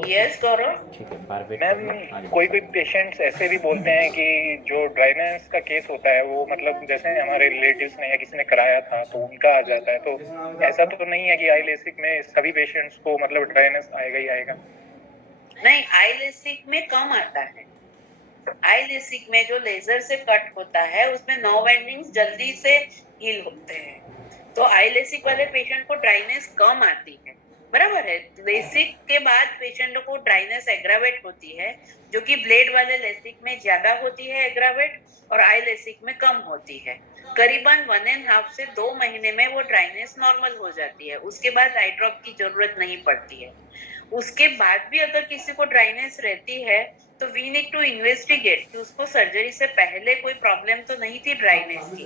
yes Gaurav. ठीक है, बार वेट मैम आगे कोई कोई पेशेंट्स ऐसे भी बोलते हैं कि जो ड्राइनेस का केस होता है वो मतलब जैसे हमारे रिलेटिव्स ने या किसी ने कराया था तो उनका आ जाता है, तो ऐसा तो नहीं है कि आई लेसिक में सभी पेशेंट्स को मतलब ड्राइनेस आएगा ही आएगा? नहीं, आई लेसिक में कम आता है। आई लेसिक में जो लेजर से कट होता है उसमें नर्व एंडिंग्स जल्दी से हील होते हैं, तो आई लेसिक वाले पेशेंट को ड्राइनेस कम आती है, बराबर है। लेसिक के बाद पेशेंट को ड्राइनेस एग्रावेट होती है, जो कि ब्लेड वाले लेसिक में ज्यादा होती है एग्रावेट, और आई लेसिक में कम होती है। करीबन 1.5 से 2 महीने में वो ड्राइनेस नॉर्मल हो जाती है, उसके बाद आई ड्रॉप की जरूरत नहीं पड़ती है। उसके बाद भी अगर किसी को ड्राइनेस रहती है तो वी नीड टू इन्वेस्टिगेट कि उसको सर्जरी से पहले कोई प्रॉब्लम तो नहीं थी ड्राइनेस की।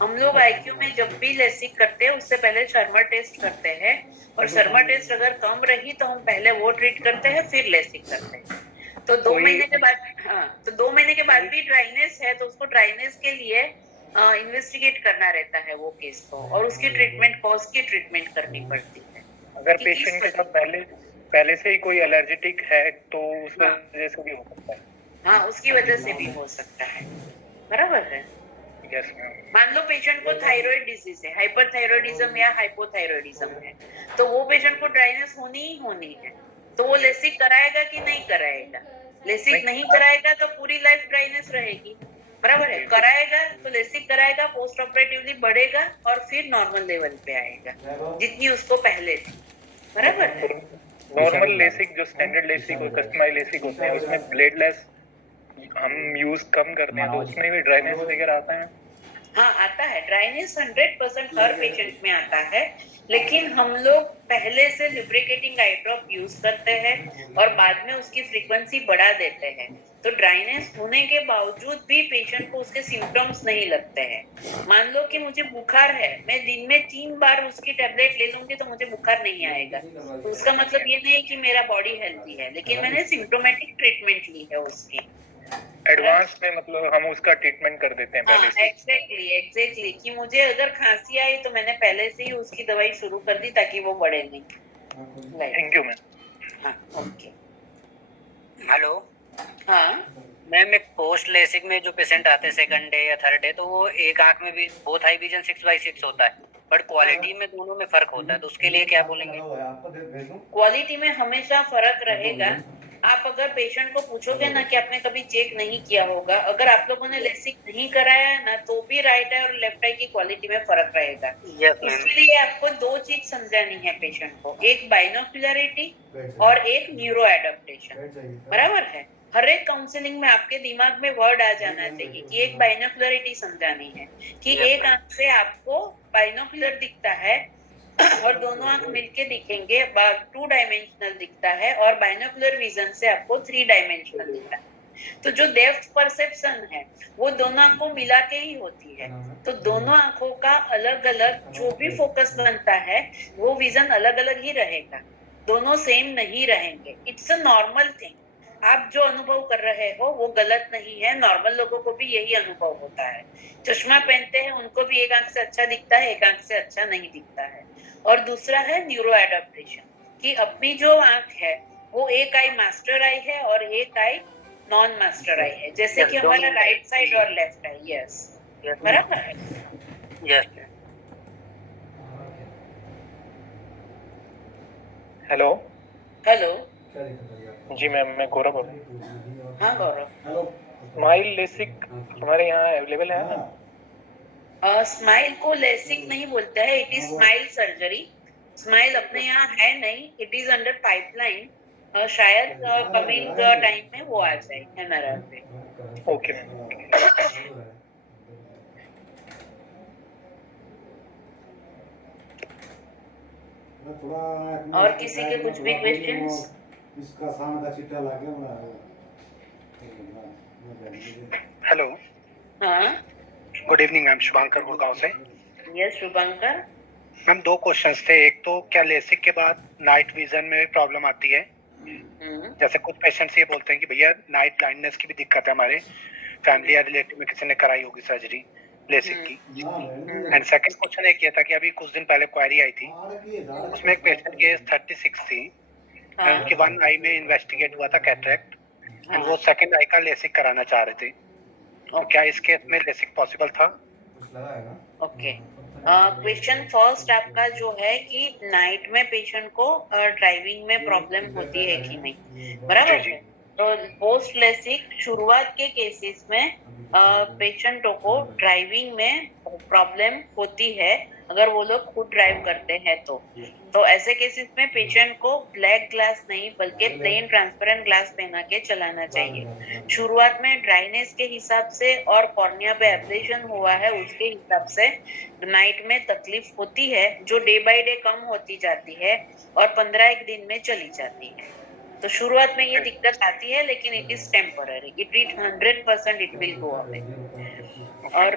हम लोग आईक्यू में जब भी लेसिक करते हैं उससे पहले शर्मा टेस्ट करते हैं, और शर्मा टेस्ट अगर कम रही तो हम पहले वो ट्रीट करते हैं फिर लेसिक करते हैं। तो 2 महीने के बाद, हाँ, तो 2 महीने के बाद भी ड्राइनेस है तो उसको ड्राइनेस के लिए इन्वेस्टिगेट करना रहता है वो केस को, और उसकी ट्रीटमेंट, कॉज की ट्रीटमेंट करनी पड़ती है। अगर पेशेंट के साथ पहले से ही कोई एलर्जेटिक है तो उस वजह से भी हो सकता है। हाँ, उसकी वजह से भी हो सकता है, बराबर है। Yes ma'am. मान लो पेशेंट को थायराइड डिजीज है, हाइपरथायरॉइडिज्म या हाइपोथायरॉइडिज्म है, तो वो पेशेंट को ड्राइनेस होनी ही होनी है, तो वो लेसिक कराएगा कि नहीं कराएगा? लेसिक नहीं कराएगा तो पूरी लाइफ ड्राइनेस रहेगी, बराबर है। कराएगा तो लेसिक कराएगा, पोस्ट ऑपरेटिवली बढ़ेगा और फिर नॉर्मल लेवल पे आएगा जितनी उसको पहले थी, बराबर है। नॉर्मल लेसिक जो स्टैंडर्ड लेसिक और कस्टमाइज लेसिक होते हैं उसमें ब्लेडलेस हम यूज कम करते हैं, तो उसमें भी ड्राइनेस वगैरह आता है? हाँ, आता है। ड्राइनेस 100% हर पेशेंट में आता है, लेकिन हम लोग पहले से लुब्रिकेटिंग आई ड्रॉप यूज करते हैं और बाद में उसकी फ्रीक्वेंसी बढ़ा देते हैं, तो ड्राइनेस होने के बावजूद भी पेशेंट को उसके सिम्टम्स नहीं लगते हैं। मान लो कि मुझे बुखार है, मैं दिन में 3 बार उसकी टेबलेट ले लूंगी तो मुझे बुखार नहीं आएगा, तो उसका मतलब ये नहीं कि मेरा बॉडी हेल्थी है, लेकिन मैंने सिम्टोमेटिक ट्रीटमेंट ली है उसकी। एडवांस में मतलब हम उसका ट्रीटमेंट कर देते हैं पहले से। एग्जैक्टली कि मुझे अगर खांसी आई तो मैंने पहले से ही उसकी दवाई शुरू कर दी ताकि वो बढ़े नहीं। Thank you ma'am. हाँ, ओके। हेलो। हाँ मैम, एक पोस्ट लेसिक में जो पेशेंट आते हैं सेकंड डे या थर्ड डे, तो वो एक आंख में भी बोथ हाई विजन 6/6 होता है, बट क्वालिटी में दोनों में फर्क होता है, तो उसके लिए क्या बोलेंगे? क्वालिटी में हमेशा फर्क रहेगा। आप अगर पेशेंट को पूछोगे ना कि आपने कभी चेक नहीं किया होगा, अगर आप लोगों ने लेसिक नहीं कराया है ना, तो भी राइट आई और लेफ्ट आई की क्वालिटी में फर्क रहेगा। इसके लिए आपको 2 चीज समझानी है पेशेंट को, एक बाइनोक्युलरिटी और एक न्यूरो एडेप्टेशन, बराबर है। हर एक काउंसलिंग में आपके दिमाग में वर्ड आ जाना चाहिए कि एक बाइनोक्युलरिटी समझानी है कि एक आंख से आपको बाइनोक्युलर दिखता है और दोनों आंख मिलके दिखेंगे 2 डायमेंशनल दिखता है, और बाइनोक्युलर विजन से आपको 3 डायमेंशनल दिखता है। तो जो डेप्थ परसेप्शन है वो दोनों आंखों मिला के ही होती है, तो दोनों आंखों का अलग अलग जो भी फोकस बनता है वो विजन अलग अलग ही रहेगा, दोनों सेम नहीं रहेंगे। It's a normal thing. आप जो अनुभव कर रहे हो वो गलत नहीं है, नॉर्मल लोगों को भी यही अनुभव होता है। चश्मा पहनते हैं उनको भी एक आंख से अच्छा दिखता है, एक आंख से अच्छा नहीं दिखता है। और दूसरा है न्यूरो एडेप्टेशन, कि अपनी जो आंख है वो एक आई मास्टर आई है और एक आई नॉन मास्टर आई है, जैसे कि हमारा राइट साइड और लेफ्ट आई। यस, बराबर है। यस। हेलो। हेलो। जी मैम, मैं गौरव बोल रहा हूँ। हाँ गौरव। स्माइल लेसिक हमारे यहाँ अवेलेबल है ना? स्माइल को लेसिक नहीं बोलते हैं, it is smile surgery. Smile अपने यहाँ है नहीं, इट इज अंडर पाइपलाइन। शायद कमिंग टाइम में वो आ जाए एमआरआई पे। Okay ma'am. और किसी के कुछ भी क्वेश्चंस? इसका सामने का चिट्टा लागे हेलो। हाँ, गुड इवनिंग मैम, शुभंकर गुड़गांव से। यस शुभंकर। मैम 2 क्वेश्चंस थे। एक तो क्या लेसिक के बाद नाइट विजन में भी प्रॉब्लम आती है? जैसे कुछ पेशेंट्स ये बोलते हैं कि भैया नाइट ब्लाइंडनेस की भी दिक्कत है, हमारे फैमिली या रिलेटिव में किसी ने कराई होगी सर्जरी लेसिक की। एंड सेकंड क्वेश्चन एक ये था कि अभी कुछ दिन पहले क्वेरी आई थी, उसमें एक पेशेंट की एज 36 थी, हाँ। उनके वन आई में इन्वेस्टिगेट हुआ था कैटरेक्ट, एंड वो सेकंड आई का लेसिक कराना चाह रहे थे। तो क्या इस केस में लेसिक पॉसिबल था? ओके, क्वेश्चन फर्स्ट आपका जो है कि नाइट में पेशेंट को ड्राइविंग में प्रॉब्लम होती है कि नहीं, बराबर है। तो पोस्ट लेसिक शुरुआत के केसेस में पेशेंटों को ड्राइविंग में प्रॉब्लम होती है अगर वो लोग खुद ड्राइव करते हैं तो ऐसे केसेस में पेशेंट को ब्लैक ग्लास नहीं बल्कि प्लेन ट्रांसपेरेंट ग्लास पहना के चलाना चाहिए। शुरुआत में ड्राइनेस के हिसाब से और कॉर्निया पे एब्लेशन हुआ है उसके हिसाब से नाइट में तकलीफ होती है जो डे बाय डे कम होती जाती है और 15 दिन में चली जाती है। तो शुरुआत में ये दिक्कत आती है लेकिन it is temporary, it 100% it will go away. और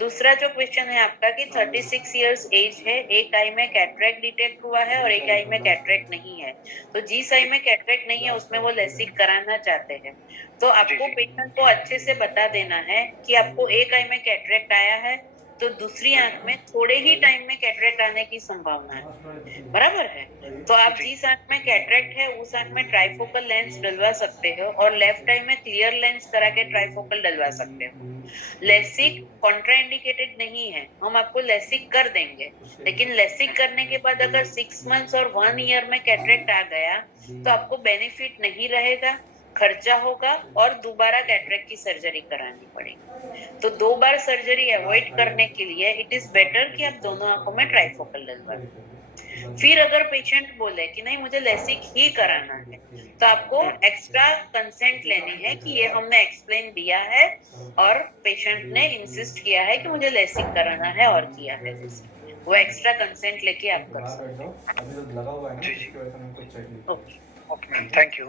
दूसरा जो क्वेश्चन है आपका कि 36 इयर्स एज है, एक आई में कैटरेक्ट डिटेक्ट हुआ है और एक आई में कैटरेक्ट नहीं है। तो जिस आई में कैटरेक्ट नहीं है उसमें वो लेसिक कराना चाहते हैं। तो आपको पेशेंट को अच्छे से बता देना है कि आपको एक आई में कैटरेक्ट आया है तो दूसरी आंख में थोड़े ही टाइम में कैटरेक्ट आने की संभावना है, बराबर है। तो आप जिस आंख में कैटरेक्ट है उस आंख में ट्राइफोकल लेंस डलवा सकते हो और लेफ्ट आई में क्लियर लेंस करा के ट्राइफोकल डलवा सकते हो। लेसिक कॉन्ट्राइंडिकेटेड नहीं है, हम आपको लेसिक कर देंगे, लेकिन लेसिक करने के बाद अगर 6 मंथ्स और 1 ईयर में कैटरेक्ट आ गया तो आपको बेनिफिट नहीं रहेगा, खर्चा होगा और दोबारा कैटरेक्ट की सर्जरी करानी पड़ेगी। तो 2 बार सर्जरी अवॉइड करने के लिए इट इज बेटर कि आप दोनों आंखों में ट्राइफोकल डलवा दें। फिर अगर पेशेंट बोले कि नहीं मुझे लेसिक ही कराना है तो आपको एक्स्ट्रा कंसेंट लेनी है कि ये हमने एक्सप्लेन दिया है और पेशेंट ने इंसिस्ट किया है कि मुझे लेसिक कराना है और किया है, वो एक्स्ट्रा कंसेंट लेके आप कर सकते हो। Okay ma'am, thank you.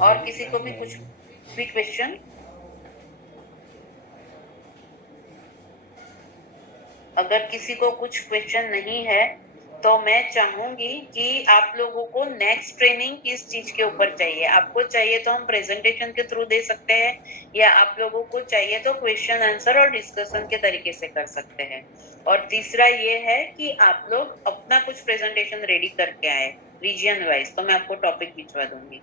और किसी को भी कुछ भी क्वेश्चन? अगर किसी को कुछ क्वेश्चन नहीं है तो मैं चाहूंगी कि आप लोगों को नेक्स्ट ट्रेनिंग किस चीज के ऊपर चाहिए। आपको चाहिए तो हम प्रेजेंटेशन के थ्रू दे सकते हैं या आप लोगों को चाहिए तो क्वेश्चन आंसर और डिस्कशन के तरीके से कर सकते हैं। और तीसरा ये है कि आप लोग अपना कुछ प्रेजेंटेशन रेडी करके आए रीजन वाइज, तो मैं आपको टॉपिक भिजवा दूंगी।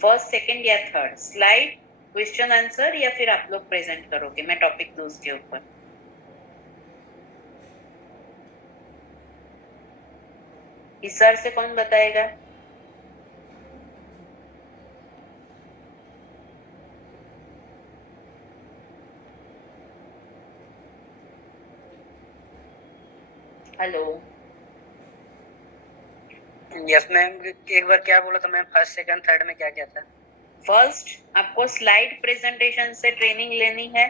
फर्स्ट, सेकंड या थर्ड स्लाइड, क्वेश्चन आंसर या फिर आप लोग प्रेजेंट करोगे, मैं टॉपिक दूँ उसके ऊपर। इस सर से कौन बताएगा? हेलो, यस मैम, एक बार क्या बोला था मैम? फर्स्ट, सेकंड, थर्ड में क्या क्या था? फर्स्ट, आपको स्लाइड प्रेजेंटेशन से ट्रेनिंग लेनी है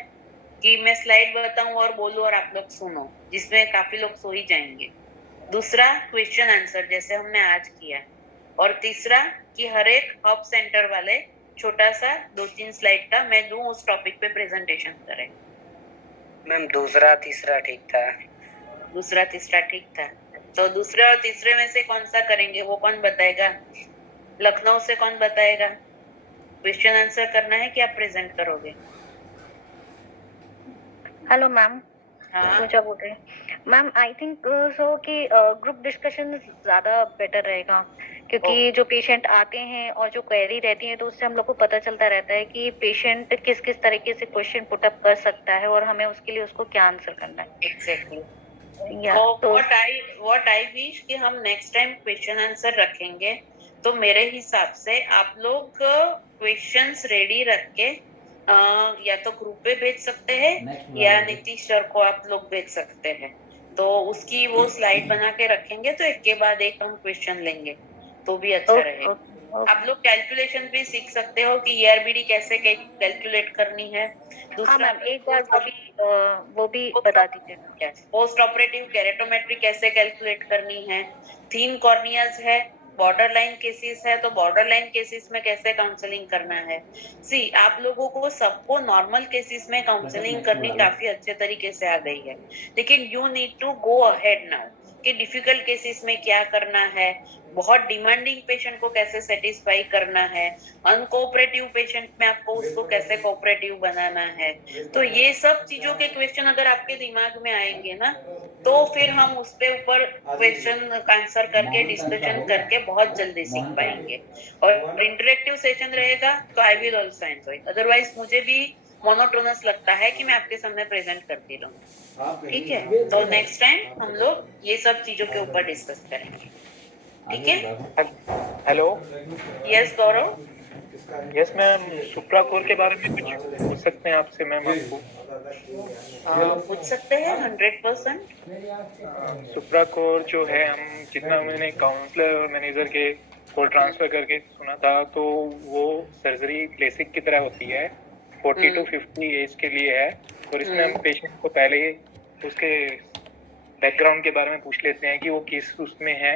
कि मैं स्लाइड बताऊं और बोलूं और आप लोग सुनो, जिसमें काफी लोग सो ही जाएंगे। दूसरा, क्वेश्चन आंसर जैसे हमने आज किया। और तीसरा कि हर एक हब सेंटर वाले छोटा सा 2-3 स्लाइड का मैं दूं उस टॉपिक पे प्रेजेंटेशन करें। मैम दूसरा तीसरा ठीक था। दूसरा तीसरा ठीक था, तो दूसरे और तीसरे में से कौन सा करेंगे वो कौन बताएगा? लखनऊ से कौन बताएगा? क्वेश्चन आंसर करना है कि आप प्रेजेंट करोगे? Hello ma'am. हाँ, पूजा बोल रहे हैं मैम। आई थिंक सो कि ग्रुप डिस्कशन ज्यादा बेटर रहेगा, क्योंकि जो पेशेंट आते हैं और जो क्वेरी रहती है तो उससे हम लोग को पता चलता रहता है कि पेशेंट किस किस तरीके से क्वेश्चन पुट अप कर सकता है और हमें उसके लिए उसको क्या आंसर करना है। एग्जैक्टली। तो व्हाट आई विश कि हम नेक्स्ट टाइम क्वेश्चन आंसर रखेंगे तो मेरे हिसाब से आप लोग क्वेश्चंस रेडी रख के या तो ग्रुप पे भेज सकते हैं या नीतीश सर को आप लोग भेज सकते हैं, तो उसकी वो स्लाइड बना के रखेंगे तो एक के बाद एक हम क्वेश्चन लेंगे तो भी अच्छा रहेगा। आप लोग कैलकुलेशन भी सीख सकते हो कि ईआरबीडी कैसे कैलकुलेट करनी है। दूसरा, एक बार वो भी बता दीजिए। पोस्ट ऑपरेटिव केरेटोमेट्री कैसे कैलकुलेट करनी है। 3 कॉर्नियाज है, बॉर्डर लाइन केसेस है तो बॉर्डर लाइन केसेस में कैसे काउंसलिंग करना है। सी, आप लोगों को सबको नॉर्मल केसेस में काउंसलिंग करनी काफी अच्छे तरीके से आ गई है, लेकिन you need to go ahead now. कि डिफिकल्ट केसेस में क्या करना है, बहुत डिमांडिंग पेशेंट को कैसे सेटिस्फाई करना है, अनकोऑपरेटिव पेशेंट में आपको उसको कैसे कोऑपरेटिव बनाना है। तो ये सब चीजों के क्वेश्चन अगर आपके दिमाग में आएंगे ना, तो फिर हम उस पे ऊपर क्वेश्चन आंसर करके डिस्कशन करके बहुत जल्दी सीख पाएंगे। और इंटरेक्टिव सेशन रहेगा तो I will also enjoy, otherwise मुझे भी मोनोटोनस लगता है कि मैं आपके सामने प्रेजेंट करती रहूं। ठीक है, तो नेक्स्ट टाइम हम लोग ये सब चीजों के ऊपर डिस्कस करेंगे। ठीक है। हेलो। यस गौरव। यस मैम, सुप्रा कोर के बारे में कुछ पूछ सकते हैं आपसे मैम? आपको पूछ सकते हैं 100%। सुप्रा कोर जो है, हम जितना मैंने काउंसलर और मैनेजर के कोर ट्रांसफर करके सुना था, तो वो सर्जरी लेसिक की तरह होती है, 40 to 50 एज के लिए है। और इसमें हम पेशेंट को पहले ही उसके बैकग्राउंड के बारे में पूछ लेते हैं कि वो किस उसमें है,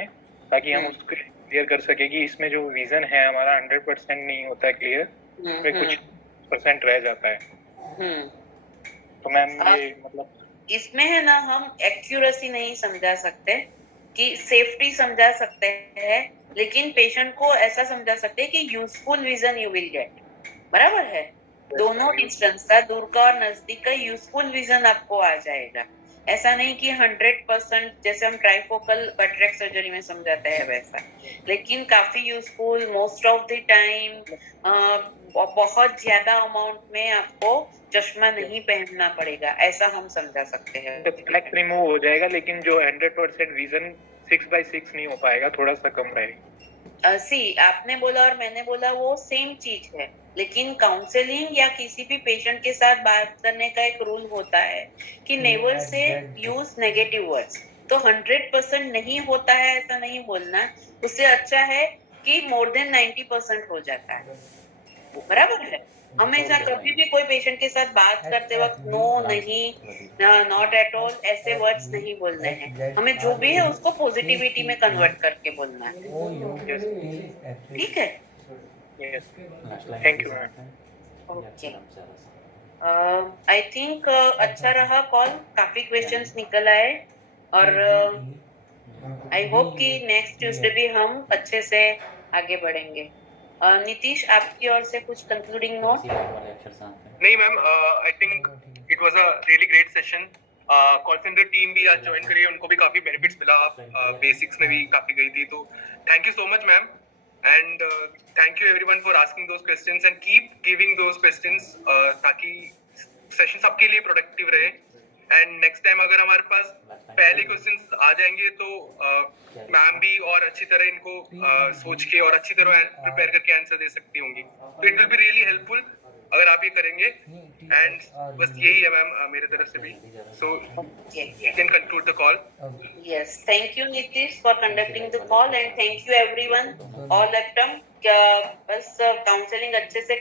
ताकि हम उसको क्लियर कर सके कि इसमें जो विजन है हमारा 100% नहीं होता है क्लियर, उसमें कुछ % रह जाता है। तो मैम ये मतलब इसमें है ना, हम एक्यूरेसी नहीं समझा सकते कि सेफ्टी समझा सकते हैं, लेकिन पेशेंट को ऐसा समझा सकते हैं कि useful vision you will get. बराबर है, दोनों डिस्टेंस का, दूर का और नजदीक का यूजफुल विजन आपको आ जाएगा। ऐसा नहीं कि 100% जैसे हम ट्राइफोकल कैटरेक्ट सर्जरी में समझाते हैं वैसा, लेकिन काफी useful most of the time. बहुत ज्यादा अमाउंट में आपको चश्मा नहीं पहनना पड़ेगा, ऐसा हम समझा सकते हैं। फ्लैक्स रिमूव हो जाएगा, लेकिन जो 100% विजन 6/6 नहीं हो पाएगा, थोड़ा सा कम रहेगा। आपने बोला और मैंने बोला वो सेम चीज है, लेकिन काउंसलिंग या किसी भी पेशेंट के साथ बात करने का एक रूल होता है कि never say use negative words. तो 100% नहीं होता है ऐसा नहीं बोलना, उससे अच्छा है कि मोर देन 90% हो जाता है। बराबर है, हमेशा कभी भी कोई पेशेंट के साथ बात करते वक्त नो, नहीं, नॉट एट ऑल ऐसे वर्ड्स नहीं बोलने हैं। हमें जो भी है उसको पॉजिटिविटी में कन्वर्ट करके बोलना है। ठीक है, thank you. Okay, I think अच्छा रहा कॉल, काफी क्वेश्चंस निकल आए, और आई होप कि नेक्स्ट ट्यूसडे भी हम अच्छे से आगे बढ़ेंगे। नीतीश, आपकी ओर से कुछ कंक्लूडिंग नोट? नहीं ma'am, I think it was a really great session. Call centre team भी आज ज्वाइन करी है, उनको भी काफी बेनिफिट्स मिला। बेसिक्स में भी काफी गई थी, तो thank you so much ma'am, and thank you everyone for asking those questions and keep giving those questions, ताकि सेशन सबके लिए प्रोडक्टिव रहे। एंड नेक्स्ट टाइम अगर हमारे पास पहले क्वेश्चंस आ जाएंगे तो मैम भी और अच्छी तरह इनको सोच के और अच्छी तरह प्रिपेयर करके आंसर दे सकती होंगी। तो it will be really helpful अगर आप ये करेंगे। एंड बस यही है मैम मेरे तरफ से भी। So you can conclude the call. Yes, thank you Nitish for conducting the call, and thank you everyone all at बस काउंसलिंग अच्छे से